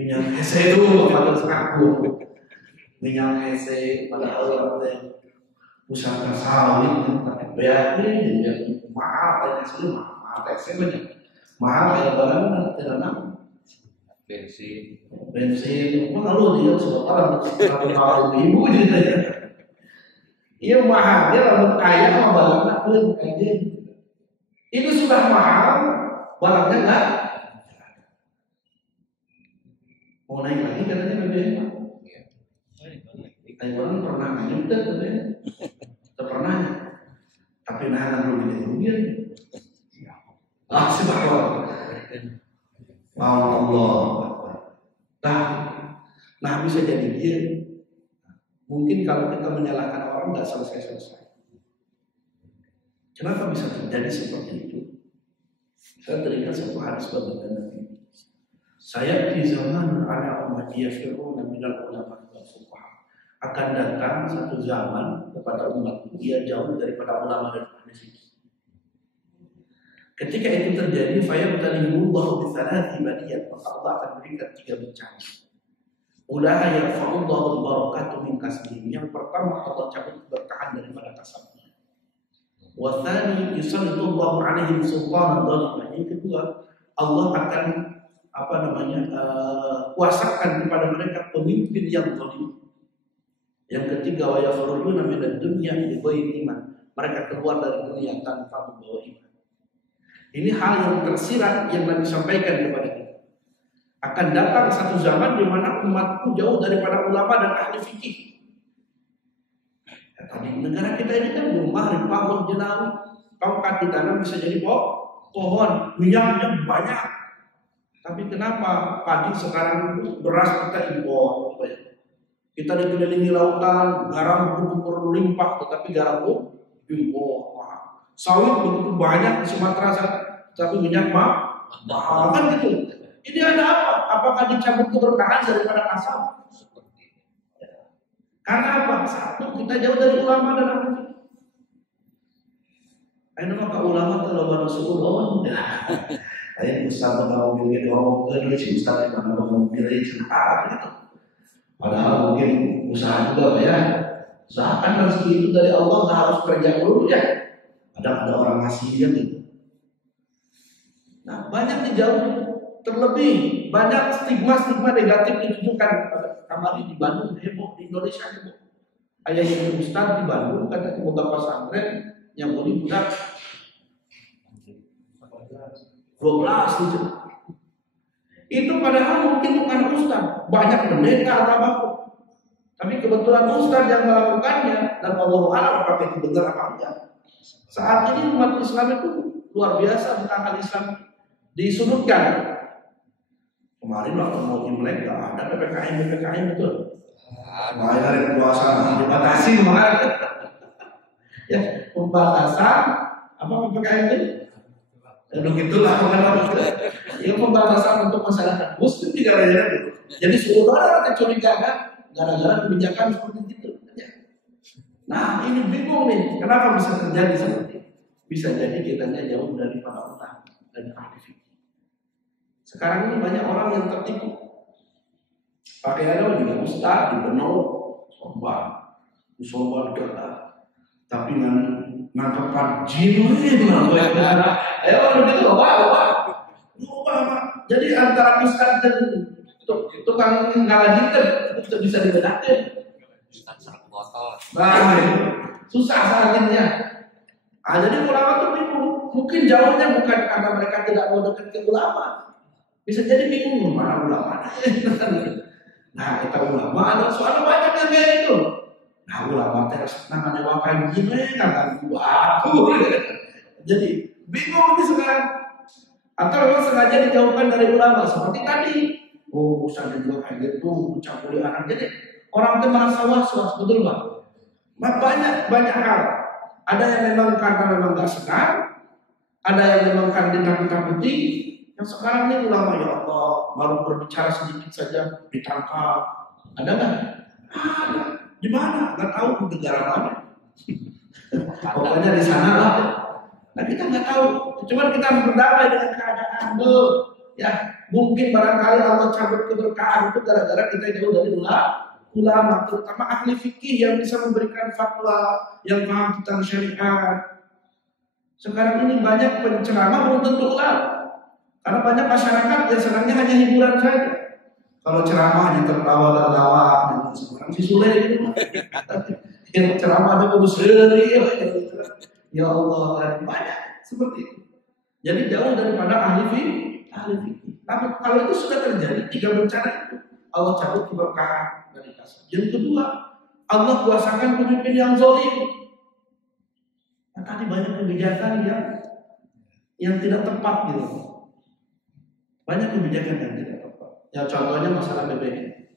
minyak hese itu pada sekaku. Minyak hese pada orang teh usaha sawit, tapi bayarnya jadi mahal, dan hasilnya mahal. Hese banyak mahal kayak barang tidak nak. Bensin, lalu dia sebab orang berapa ribu jadi. Iya mahal, dia lalu kaya sama barangnya pun aja. Itu sudah mahal, barangnya enggak. Mau naik lagi katanya BBM. Ayo orang pernah aja udah BBM. Tidak pernah. Tapi nahan belum kerugian. Subhanallah. Allah. Nah bisa jadi dia. Mungkin kalau kita menyalahkan orang nggak selesai-selesai. Kenapa bisa terjadi seperti itu? Saya teringat satu hadis baginda Nabi. Saya di zaman ada umat yafiruna minal ulama wal fuqaha. Akan datang satu zaman kepada umat dia jauh daripada ulama dan ahli. Ketika itu terjadi, fayabtalihullahu bi thalathi baliyat, maka Allah akan berikan 3 bencana. Ulaha yarfa'ullahu al-barakatu min kasbihim. Yang pertama Allah cabut keberkahan daripada kasabnya. Wa tsani yusallitullahu 'alaihim sultanan dhaliman. Yang kedua, Allah akan kuasakan kepada mereka pemimpin yang zalim. Yang ketiga, wa yakhrujuna minad dunya bi ghairi iman. Mereka keluar dari dunia tanpa membawa iman. Ini hal yang tersirat yang Nabi sampaikan kepada kita. Akan datang satu zaman di mana umatku jauh daripada ulama dan ahli fikih. Ya, tadi negara kita ini kan rumah rimpah jenawi, tongkat ditanam bisa jadi pohon, minyaknya banyak. Tapi kenapa padi sekarang itu beras kita impor? Kita dikelilingi lautan, garam begitu berlimpah, tetapi garam pun impor. Sawit begitu banyak di Sumatera, tapi minyak mahal kan gitu. Ini ada apa? Apakah dicabut keberkahan daripada kasab? Karena apa? Satu, kita jauh dari ulama dan ahli. Ayo maka ulama telah Rasulullah. Ayo ustaz mau pilih orang ke dia ustaz yang mana mau pilih cerita gitu. Padahal mungkin usaha juga ya. Usahakan rezeki itu dari Allah, nggak harus kerja dulu ya. Ada orang ngasih dia gitu. Nah banyak dijauhi. Terlebih banyak stigma negatif ditujukan kepada kami di Bandung heboh, di Indonesia heboh. Ayah yang ustaz di Bandung kata kemudian pesantren yang boleh budak 12 gitu. Itu padahal mungkin bukan ustaz, banyak pendeta atau apa. Tapi kebetulan ustaz yang melakukannya dan Allah alam apakah itu benar apa enggak. Saat ini umat Islam itu luar biasa tentang hal Islam disudutkan. Kemarin waktu mau Imlek ada PPKM betul. Hari puasa dibatasi kemarin. Ya, pembatasan apa PPKM itu? Begitulah ya pembatasan untuk masyarakat muslim di daerah itu. Jadi saudara kecurigaan gara-gara kebijakan seperti itu. Nah ini bingung nih, kenapa bisa terjadi seperti ini? Bisa jadi kitanya jauh dari para ulama. dan ahli fikih. Sekarang ini banyak orang yang tertipu. Pakaiannya juga ustaz, dibenau, sorban kata, tapi nangkapan jin ayo begitu, wah. Jadi antara ustaz dan tukang ngalah itu bisa dibedakan. Ustaz sarang botol. Nah, susah salahnya. Jadi ulama itu bingung. Mungkin jauhnya bukan karena mereka tidak mau dekat ke ulama. Bisa jadi bingung mana ulama. Nah, kita ulama ada soal banyak yang kayak itu. Nah, ulama terus namanya wakan gini kan aku. Jadi bingung nih sekarang. Atau memang sengaja dijauhkan dari ulama seperti tadi. Oh, usah juga kayak gitu, campuri anak. Jadi orang itu merasa was-was, betul Pak? Banyak hal. Ada yang memang karena memang nggak senang, ada yang memang karena ditakuti. Yang sekarang ini ulama ya Allah baru berbicara sedikit saja ditangkap. Ada nggak? Ada. Di mana? Nggak tahu di negara mana. Pokoknya di sana lah. Nah kita nggak tahu. Cuma kita harus berdamai dengan keadaan. Ya mungkin barangkali Allah cabut keberkahan itu gara-gara kita jauh dari ulama, terutama ahli fikih yang bisa memberikan fatwa, yang paham tentang syariat. Sekarang ini banyak penceramah belum tentu ulama. Karena banyak masyarakat yang senangnya hanya hiburan saja. Kalau ceramah hanya tertawa dan lawak, dan sekarang si Sule itu, yang ceramah ada bagus ya Allah, banyak seperti itu. Jadi jauh daripada ahli fikih. Tapi kalau itu sudah terjadi 3 bencana itu, Allah cabut keberkahan dari kasih. Yang kedua, Allah kuasakan pemimpin yang zalim. Nah, tadi banyak kebijakan yang tidak tepat gitu. Banyak kebijakan yang tidak tepat. Ya contohnya masalah BBM.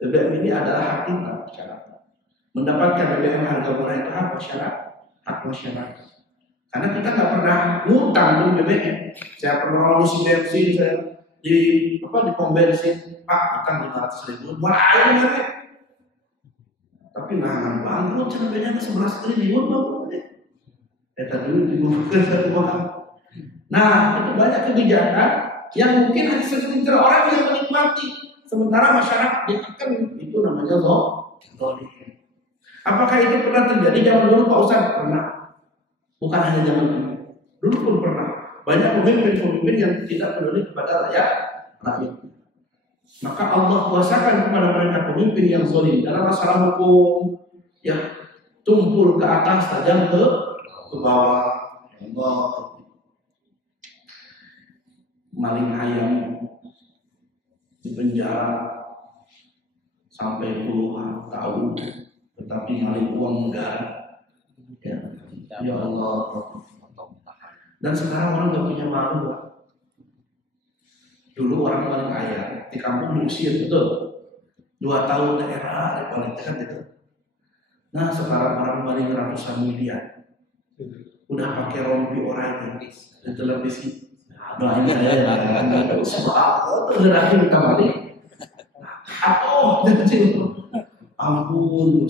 BBM ini adalah hak kita masyarakat. Mendapatkan BBM harga murah itu hak masyarakat. Karena kita nggak pernah ngutang di BBM. Saya pernah ngisi bensin, saya di pom bensin, Pak akan 500.000, malah air. Tapi nah bangkrut cabenya 11 triliun bangkrut. Tadi dibuka satu orang. Nah itu banyak kebijakan yang mungkin hanya segelintir orang yang menikmati, sementara masyarakat ditekan. Itu namanya zalim. Apakah itu pernah terjadi zaman dulu Pak Ustadz? Pernah. Bukan hanya zaman dulu pun pernah. Banyak pemimpin-pemimpin yang tidak peduli kepada rakyat. Maka Allah kuasakan kepada mereka pemimpin yang zalim dalam masalah hukum, ya tumpul ke atas, tajam ke bawah. Allah. Maling ayam di penjara sampai puluhan tahun, tetapi maling uang negara. Ya Allah. Dan sekarang orang nggak punya malu. Dulu orang maling ayam di kampung diusir, betul. 2 tahun daerah paling kan gitu. Nah sekarang orang maling ratusan miliar. Udah pakai rompi orang di televisi. Nah ini ada soal terakhir kembali. Ampun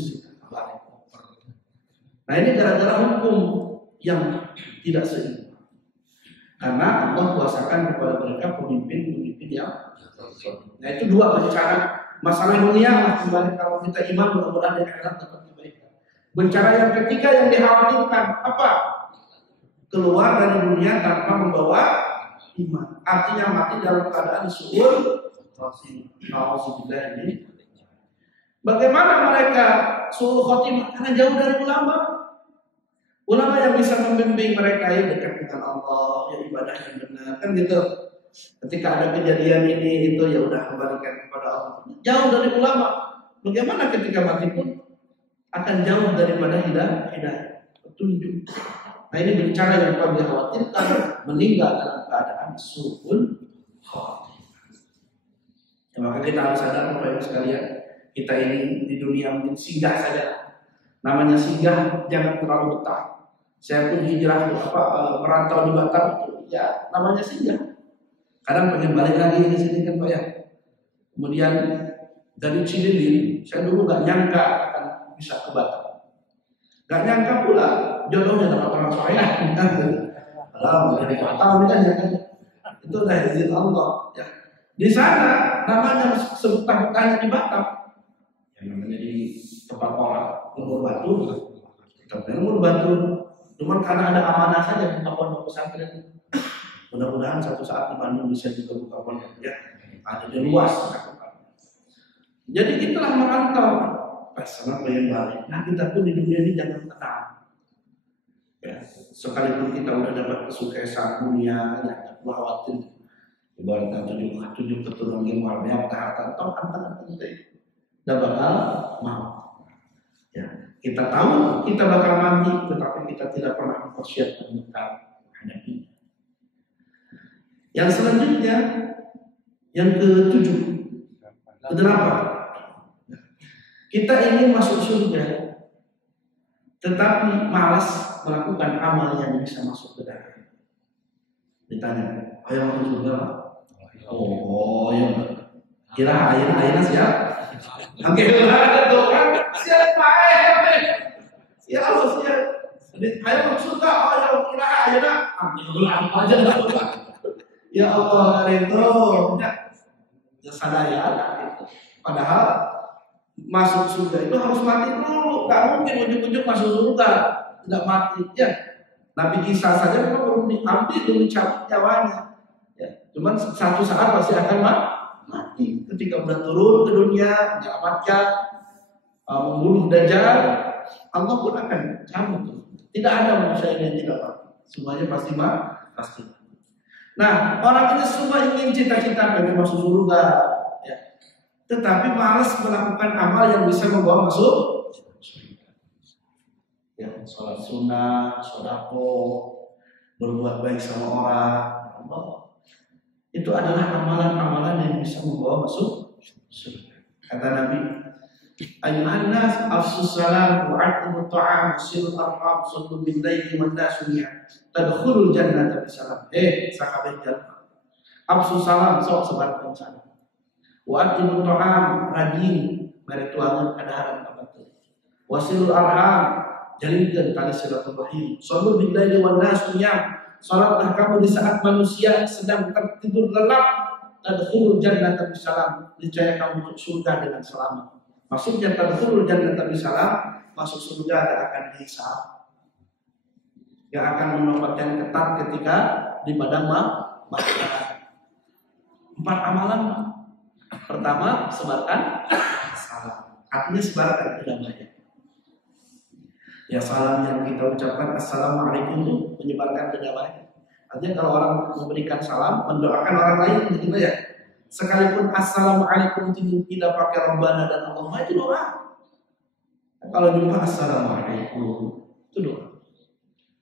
Nah ini gara-gara hukum yang tidak seimbang. Karena Allah kuasakan kepada mereka pemimpin-pemimpin yang. Nah itu 2 bencana. Masalah dunia kembali kalau kita iman mudah-mudahan di akhirat dapat kebaikan. Bencana yang ketiga yang dikhawatirkan apa? Keluar dari dunia tanpa membawa iman. Artinya mati dalam keadaan suul. Ini. Bagaimana mereka suul khotimah? Karena jauh dari ulama. Ulama yang bisa membimbing mereka yang dekat dengan Allah, yang ibadah yang benar, kan gitu. Ketika ada kejadian ini itu ya udah kembalikan kepada Allah. Jauh dari ulama. Bagaimana ketika mati pun akan jauh daripada hidayah, petunjuk. Nah ini bencana yang kami khawatirkan, meninggal dalam keadaan suul khotimah. Ya, maka kita harus sadar Bapak Ibu sekalian, kita ini di dunia mungkin singgah saja. Namanya singgah, jangan terlalu betah. Saya pun hijrah merantau di Batam itu, ya namanya singgah. Kadang pengen balik lagi ke sini kan Pak ya. Kemudian dari Cililin, saya dulu nggak nyangka akan bisa ke Batam. Nggak nyangka pula jodohnya dapat orang saya. Kalau dari Batam ini kan itu udah izin Allah. Ya. Di sana namanya sebutah-butahnya di Batam, yang namanya di tempat orang Lumur Batu, tempatnya Lumur Batu. Cuma karena ada amanah saja buka pondok pesantren. Mudah-mudahan satu saat di Bandung bisa juga buka pondok ya. Ada di luas. Jadi itulah merantau. Pasangan pengen balik. Nah kita pun di dunia ini jangan tenang. Ya, sekalipun kita udah dapat kesuksesan dunia, ya perlu khawatir. Ibaratnya tujuh keturunan luar biasa, harta atau antara kita udah bakal mau. Ya, kita tahu kita bakal mati, tetapi kita tidak pernah mempersiapkan bekal hadapinya. Yang selanjutnya, yang ketujuh, kedelapan, kita ingin masuk surga, tetapi malas melakukan amal yang bisa masuk ke dalam. Ditanya, ayo masuk surga? Oh, ya. Kira ayeuna siap? Oke, ada tuh kan siapa? Ya Allah siap. Ayo masuk surga. Oh, ya kira ayeuna. Apa aja enggak. Ya Allah itu. Ya sadaya gitu. Padahal masuk surga itu harus mati dulu. Gak mungkin ujung-ujung masuk surga tidak mati ya. Nabi Isa saja memang belum diambil, belum dicabut nyawanya ya. Cuman satu saat pasti akan mati ketika sudah turun ke dunia menyelamatkan, membunuh Dajjal. Allah pun akan cabut. Tidak ada manusia yang tidak mati, semuanya pasti mati. Nah, orang ini semua ingin cita-cita pengen masuk surga ya. Tetapi malas melakukan amal yang bisa membawa masuk ya, sholat sunnah, sodako, berbuat baik sama orang, itu adalah amalan-amalan yang bisa membawa masuk surga. Kata Nabi, ayyuhan nas afsus salam wa atimu ta'am silul arham sallu bil laili wan nasu ni'am tadkhulul jannata bisalam. Sahabat jannah, afsus salam, sok sebarkan salam, wa atimu ta'am, rajin mere tuangan kadaharan kabatur, wasilul arham, jalinkan tali silaturahim, sallu bil laili wan nasu ni'am, salatlah kamu di saat manusia sedang tertidur lelap, tadkhulul jannata bisalam, niscaya kamu masuk surga dengan selamat. Maksudnya tadkhulul jannata bisalam, masuk surga tidak akan dihisab, tidak akan mendapatkan ketat ketika di padang mahsyar. 4 amalan. Pertama, sebarkan salam. Artinya sebarkan kedamaian. Ya, salam yang kita ucapkan assalamualaikum itu menyebarkan kedamaian. Artinya kalau orang memberikan salam, mendoakan orang lain begitu ya. Sekalipun assalamualaikum tidak pakai Rabbana dan Allahumma itu doa. Kalau jumpa assalamualaikum itu doa.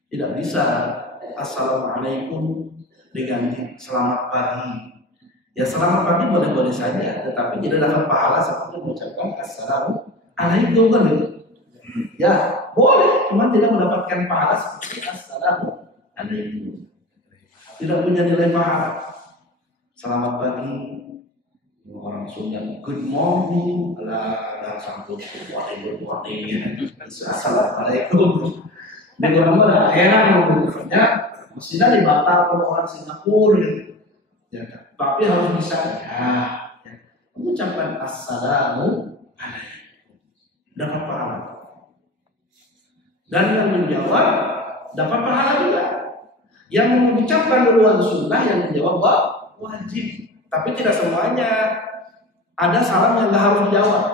Tidak bisa assalamualaikum diganti selamat pagi. Ya selamat pagi boleh-boleh saja, tetapi tidak dapat pahala seperti mengucapkan assalamualaikum kan gitu. Ya boleh, cuma tidak mendapatkan pahala seperti assalamualaikum. Tidak punya nilai pahala. Selamat pagi, orang Sunda good morning, ala sambut good morning, assalamualaikum. Di luar mana enak ngomongnya, mestinya di Batam kalau orang Singapura gitu. Ya, tapi harus bisa ya. Mengucapkan assalamualaikum, dapat pahala. Dan yang menjawab dapat pahala juga. Yang mengucapkan duluan sunnah, yang menjawab wajib. Tapi tidak semuanya. Ada salam yang nggak harus dijawab.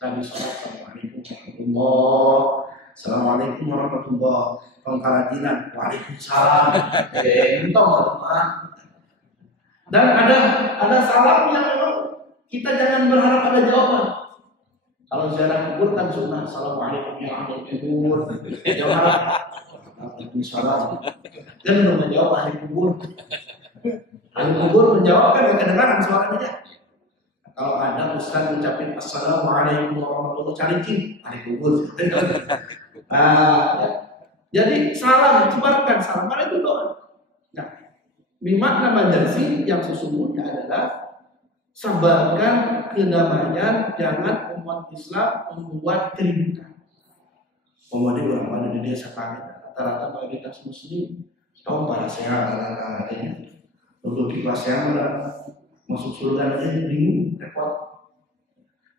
Assalamualaikum warahmatullahi. Assalamualaikum warahmatullahi. Pengkarajinan. Waalaikumsalam. Dan ada salam yang memang kita jangan berharap ada jawaban. Kalau ziarah kubur kan sunnah. Assalamualaikum ya ahli kubur. Jawab. Waalaikumsalam. Kan belum menjawab ahli kubur. Ahli kubur menjawab kan gak kedengaran suaranya. Kalau ada ustaz ucapin assalamualaikum warahmatullahi wabarakatuh, ahli kubur. Ya. Jadi salam, sebarkan salam. Mana itu doa. Nah, bimakna majazi yang sesungguhnya adalah sebarkan kedamaian, jangan umat Islam membuat keributan. Pemuda orang ada di desa kami, rata-rata mayoritas Muslim, tahu para sehat, Untuk kelas yang masuk surga aja bingung, repot.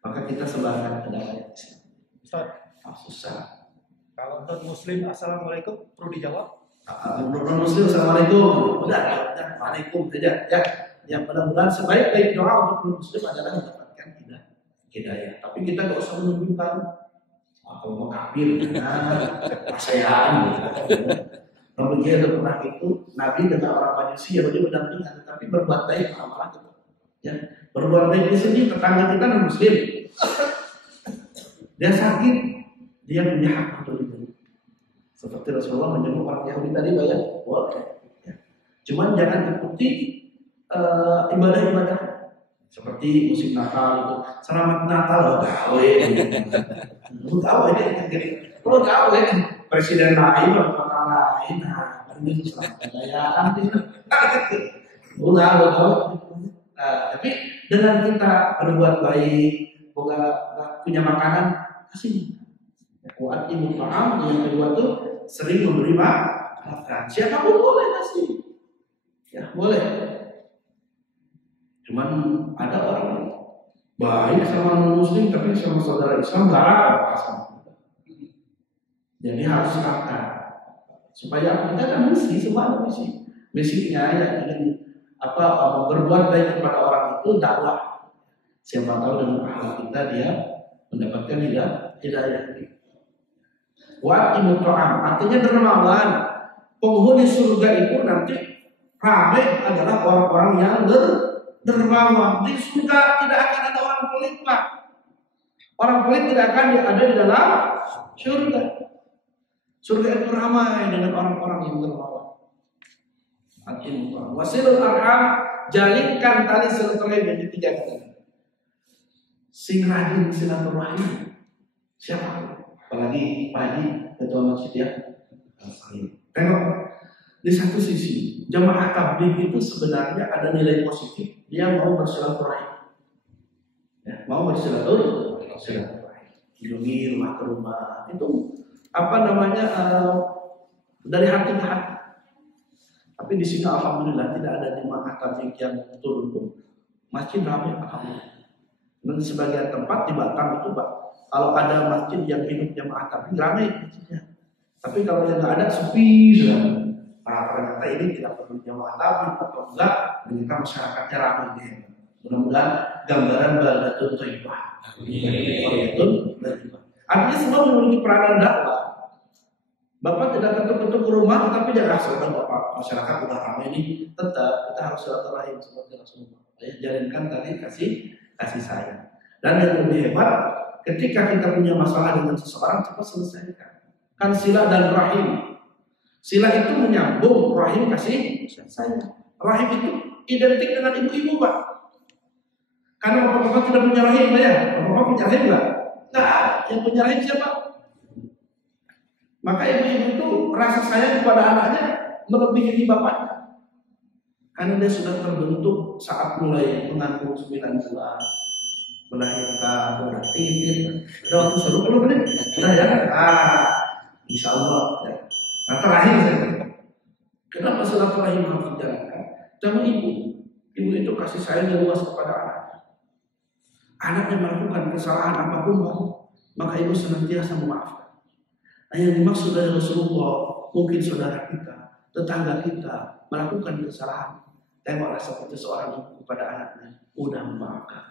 Maka kita sebarkan kedatangan Islam. Ustaz, Susah. kalau non muslim assalamualaikum perlu dijawab? Non muslim assalamualaikum. Udah, waalaikum saja ya. Yang mudah-mudahan sebaik-baik doa untuk non muslim adalah mendapatkan hidayah. Tapi kita nggak usah menunjukkan kalau mau kafir, pasean. Kalau dia pernah itu Nabi dengan orang manusia dia mendampingi, tapi berbuat baik amalan itu. Ya, berbuat baik di sini tetangga kita non muslim. Dia sakit, dia punya hak untuk dibunuh. Seperti Rasulullah menyebut orang Yahudi tadi banyak, boleh. Ya. Cuman jangan ikuti ibadah-ibadah seperti musim Natal itu. Selamat Natal loh, gawe. Lu gawe ini, lu gawe presiden lain, orang lain, nah ini selamat kejayaan. Lu gawe. Tapi dengan kita berbuat baik, nggak punya makanan, kasih. Kuat imun paham. Yang kedua tuh sering memberi makan. Siapapun boleh kasih, ya boleh. Cuman ada orang baik sama non muslim tapi sama saudara Islam galak apa. Jadi harus akan supaya kita kan semua misinya ya ingin berbuat baik kepada orang itu dakwah. Siapa tahu dengan akhlak kita dia mendapatkan hidayah. Wa imut ta'am artinya dermawan. Penghuni surga itu nanti ramai adalah orang-orang yang dermawan. Di surga tidak akan ada orang pelit, Pak. Orang pelit tidak akan ada di dalam surga. Surga itu ramai dengan orang-orang yang dermawan. Wasilul arham, jalinkan tali silaturahim yang ketiga kali. Sing rajin silaturahim. Siapa? Apalagi Pak Haji, ketua masjid ya. Tengok, di satu sisi jamaah tabligh itu sebenarnya ada nilai positif. Dia mau bersilaturahim, ya, mau bersilaturahim, lindungi rumah ke rumah. Itu dari hati ke hati. Tapi di sini alhamdulillah tidak ada jemaah tabligh yang turun. Masjid ramai alhamdulillah. Dan sebagian tempat di Batam itu Pak, kalau ada masjid yang hidup jemaah tabligh ramai masjidnya. Tapi kalau yang nggak ada sepi sudah. Nah, ternyata ini tidak perlu jemaah tabligh atau enggak, ternyata masyarakatnya ramai deh. Mudah-mudahan gambaran baldatun thayyibah. Artinya semua memiliki peranan dakwah. Bapak tidak ketuk-ketuk ke rumah, tetapi jangan asal Bapak masyarakat udah ramai ini, tetap kita harus silaturahim seperti Rasulullah. Jalinkan tadi kasih sayang. Dan yang lebih hebat, ketika kita punya masalah dengan seseorang, cepat selesaikan. Kan sila dan rahim. Sila itu menyambung, rahim kasih sayang. Rahim itu identik dengan ibu-ibu, Pak. Karena bapak-bapak tidak punya rahim, ya. Bapak-bapak punya rahim nggak? Nggak. Yang punya rahim siapa? Maka ibu-ibu itu rasa sayang kepada anaknya melebihi bapaknya. Karena dia sudah terbentuk saat mulai mengandung 9 bulan, melahirkan, udah tinggi, udah waktu seru belum nih? Udah ya? Insya Allah ya. Nah terakhir saya, kenapa silaturahim harus dijalankan? Sama ibu itu kasih sayang yang luas kepada anaknya. Anaknya melakukan kesalahan apapun, maka ibu senantiasa memaafkan. Nah yang dimaksud dari Rasulullah, mungkin saudara kita, tetangga kita melakukan kesalahan, tengoklah seperti seorang ibu kepada anaknya, mudah memaafkan.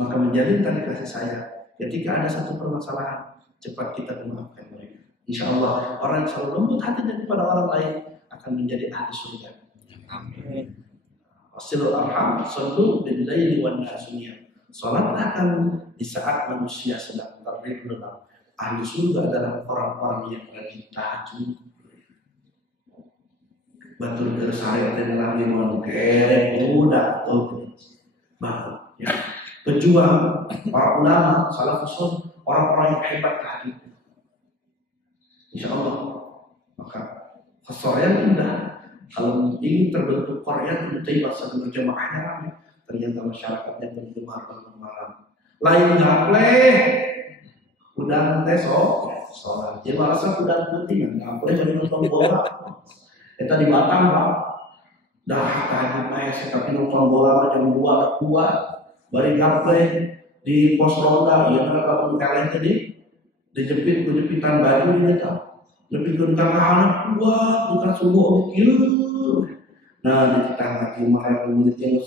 Maka menjalin tali kasih sayang. Ketika ada satu permasalahan, cepat kita memaafkan mereka. Insya Allah orang yang selalu lembut hatinya kepada orang lain akan menjadi ahli surga. Amin. Wasilul arham, sallu bil laili wan nasu niyam. Salatlah kamu di saat manusia sedang tertidur. Ahli surga adalah orang-orang yang rajin tahajud. Batul bersari adalah limon kerek muda atau baru. Ya. Pejuang, para ulama, salafus, orang-orang yang hebat tahajud. Insya Allah. Maka kesorean indah. Kalau ingin terbentuk Korea itu bahasa berjamaahnya ramai. Ternyata masyarakatnya bergemar malam. Lain gapleh. Udang sholat. Dia merasa udang penting. Gapleh jadi nonton bola. Kita di Batam Pak. Dah tadi main tapi nonton bola jam 2 bari gaple di pos ronda ya karena kalau kalian tadi dijepit ku jepitan baju dia tahu lebih ke anak kuat bukan subuh gitu. Nah di tengah lagi mereka murid yang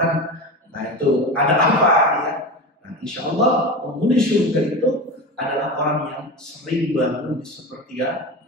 kan, nah itu ada apa ya? Nah insya Allah penghuni surga itu adalah orang yang sering bangun di sepertiga.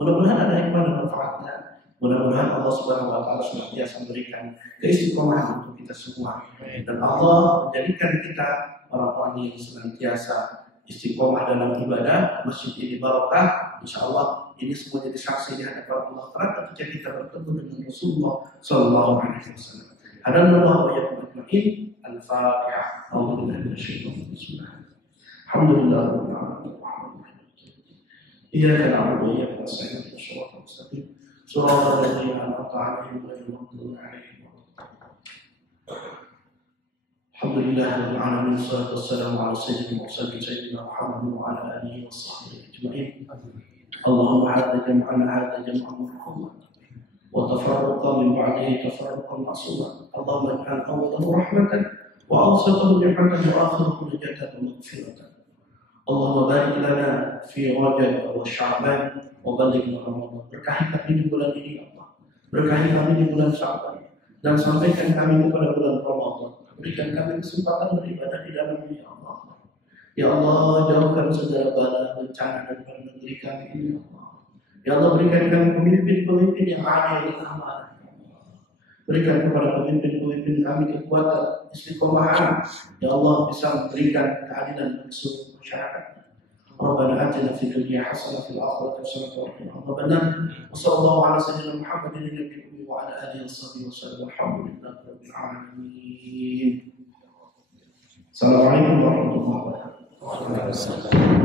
Mudah-mudahan ada hikmah dan manfaatnya. Mudah-mudahan Allah Subhanahu wa taala senantiasa memberikan keistiqomahan untuk kita semua. Dan Allah menjadikan kita orang-orang yang senantiasa istiqomah dalam ibadah, masjid ini barokah. Insyaallah ini semua jadi saksi di hadapan Allah Taala ketika kita bertemu dengan Rasulullah sallallahu alaihi wasallam. Hadanallahu wa iyyakum ajma'in. Al-Fatihah. A'udzubillahi minasyaitonir rajim. Alhamdulillahirabbil alamin. Iyyaka na'budu wa iyyaka nasta'in. Ihdinas siratal mustaqim. Shiratal ladzina an'amta 'alaihim ghairil maghdubi 'alaihim waladdallin. Alhamdulillahirabbil alamin. Wassalatu wassalamu ala sayyidil mursalin sayyidina Muhammadin wa ala alihi washabbihi ajma'in. Allahumma hadha jam'ana hadha jam'an marhuman wa tafarraqa min ba'dihi tafarraqan ma'suman. Allahumma ij'al awwalahu rahmatan wa awsatahu ni'matan wa akhirahu najatan wa maghfiratan. Allahumma barik lana fi Rajab wa Sya'ban wa ballighna Ramadan. Berkahi kami di bulan ini Allah. Berkahi kami di bulan Sya'ban dan sampaikan kami kepada bulan Ramadan. Berikan kami kesempatan beribadah di dalamnya ya Allah. Ya Allah, jauhkan segala bala bencana dari negeri kami ini ya Allah. Ya Allah, berikan kami pemimpin-pemimpin yang adil dan amanah. Berikan kepada pemimpin-pemimpin kami kekuatan istiqomahan. Ya Allah, bisa memberikan keadilan bagi seluruh masyarakat. Rabbana atina fid dunya hasanah fil akhirati hasanah wa qina adzabannar. Wa sallallahu ala sayyidina Muhammadin nabiyil ummi wa ala alihi wasallam. Alhamdulillahi rabbil alamin. Assalamualaikum warahmatullahi wabarakatuh.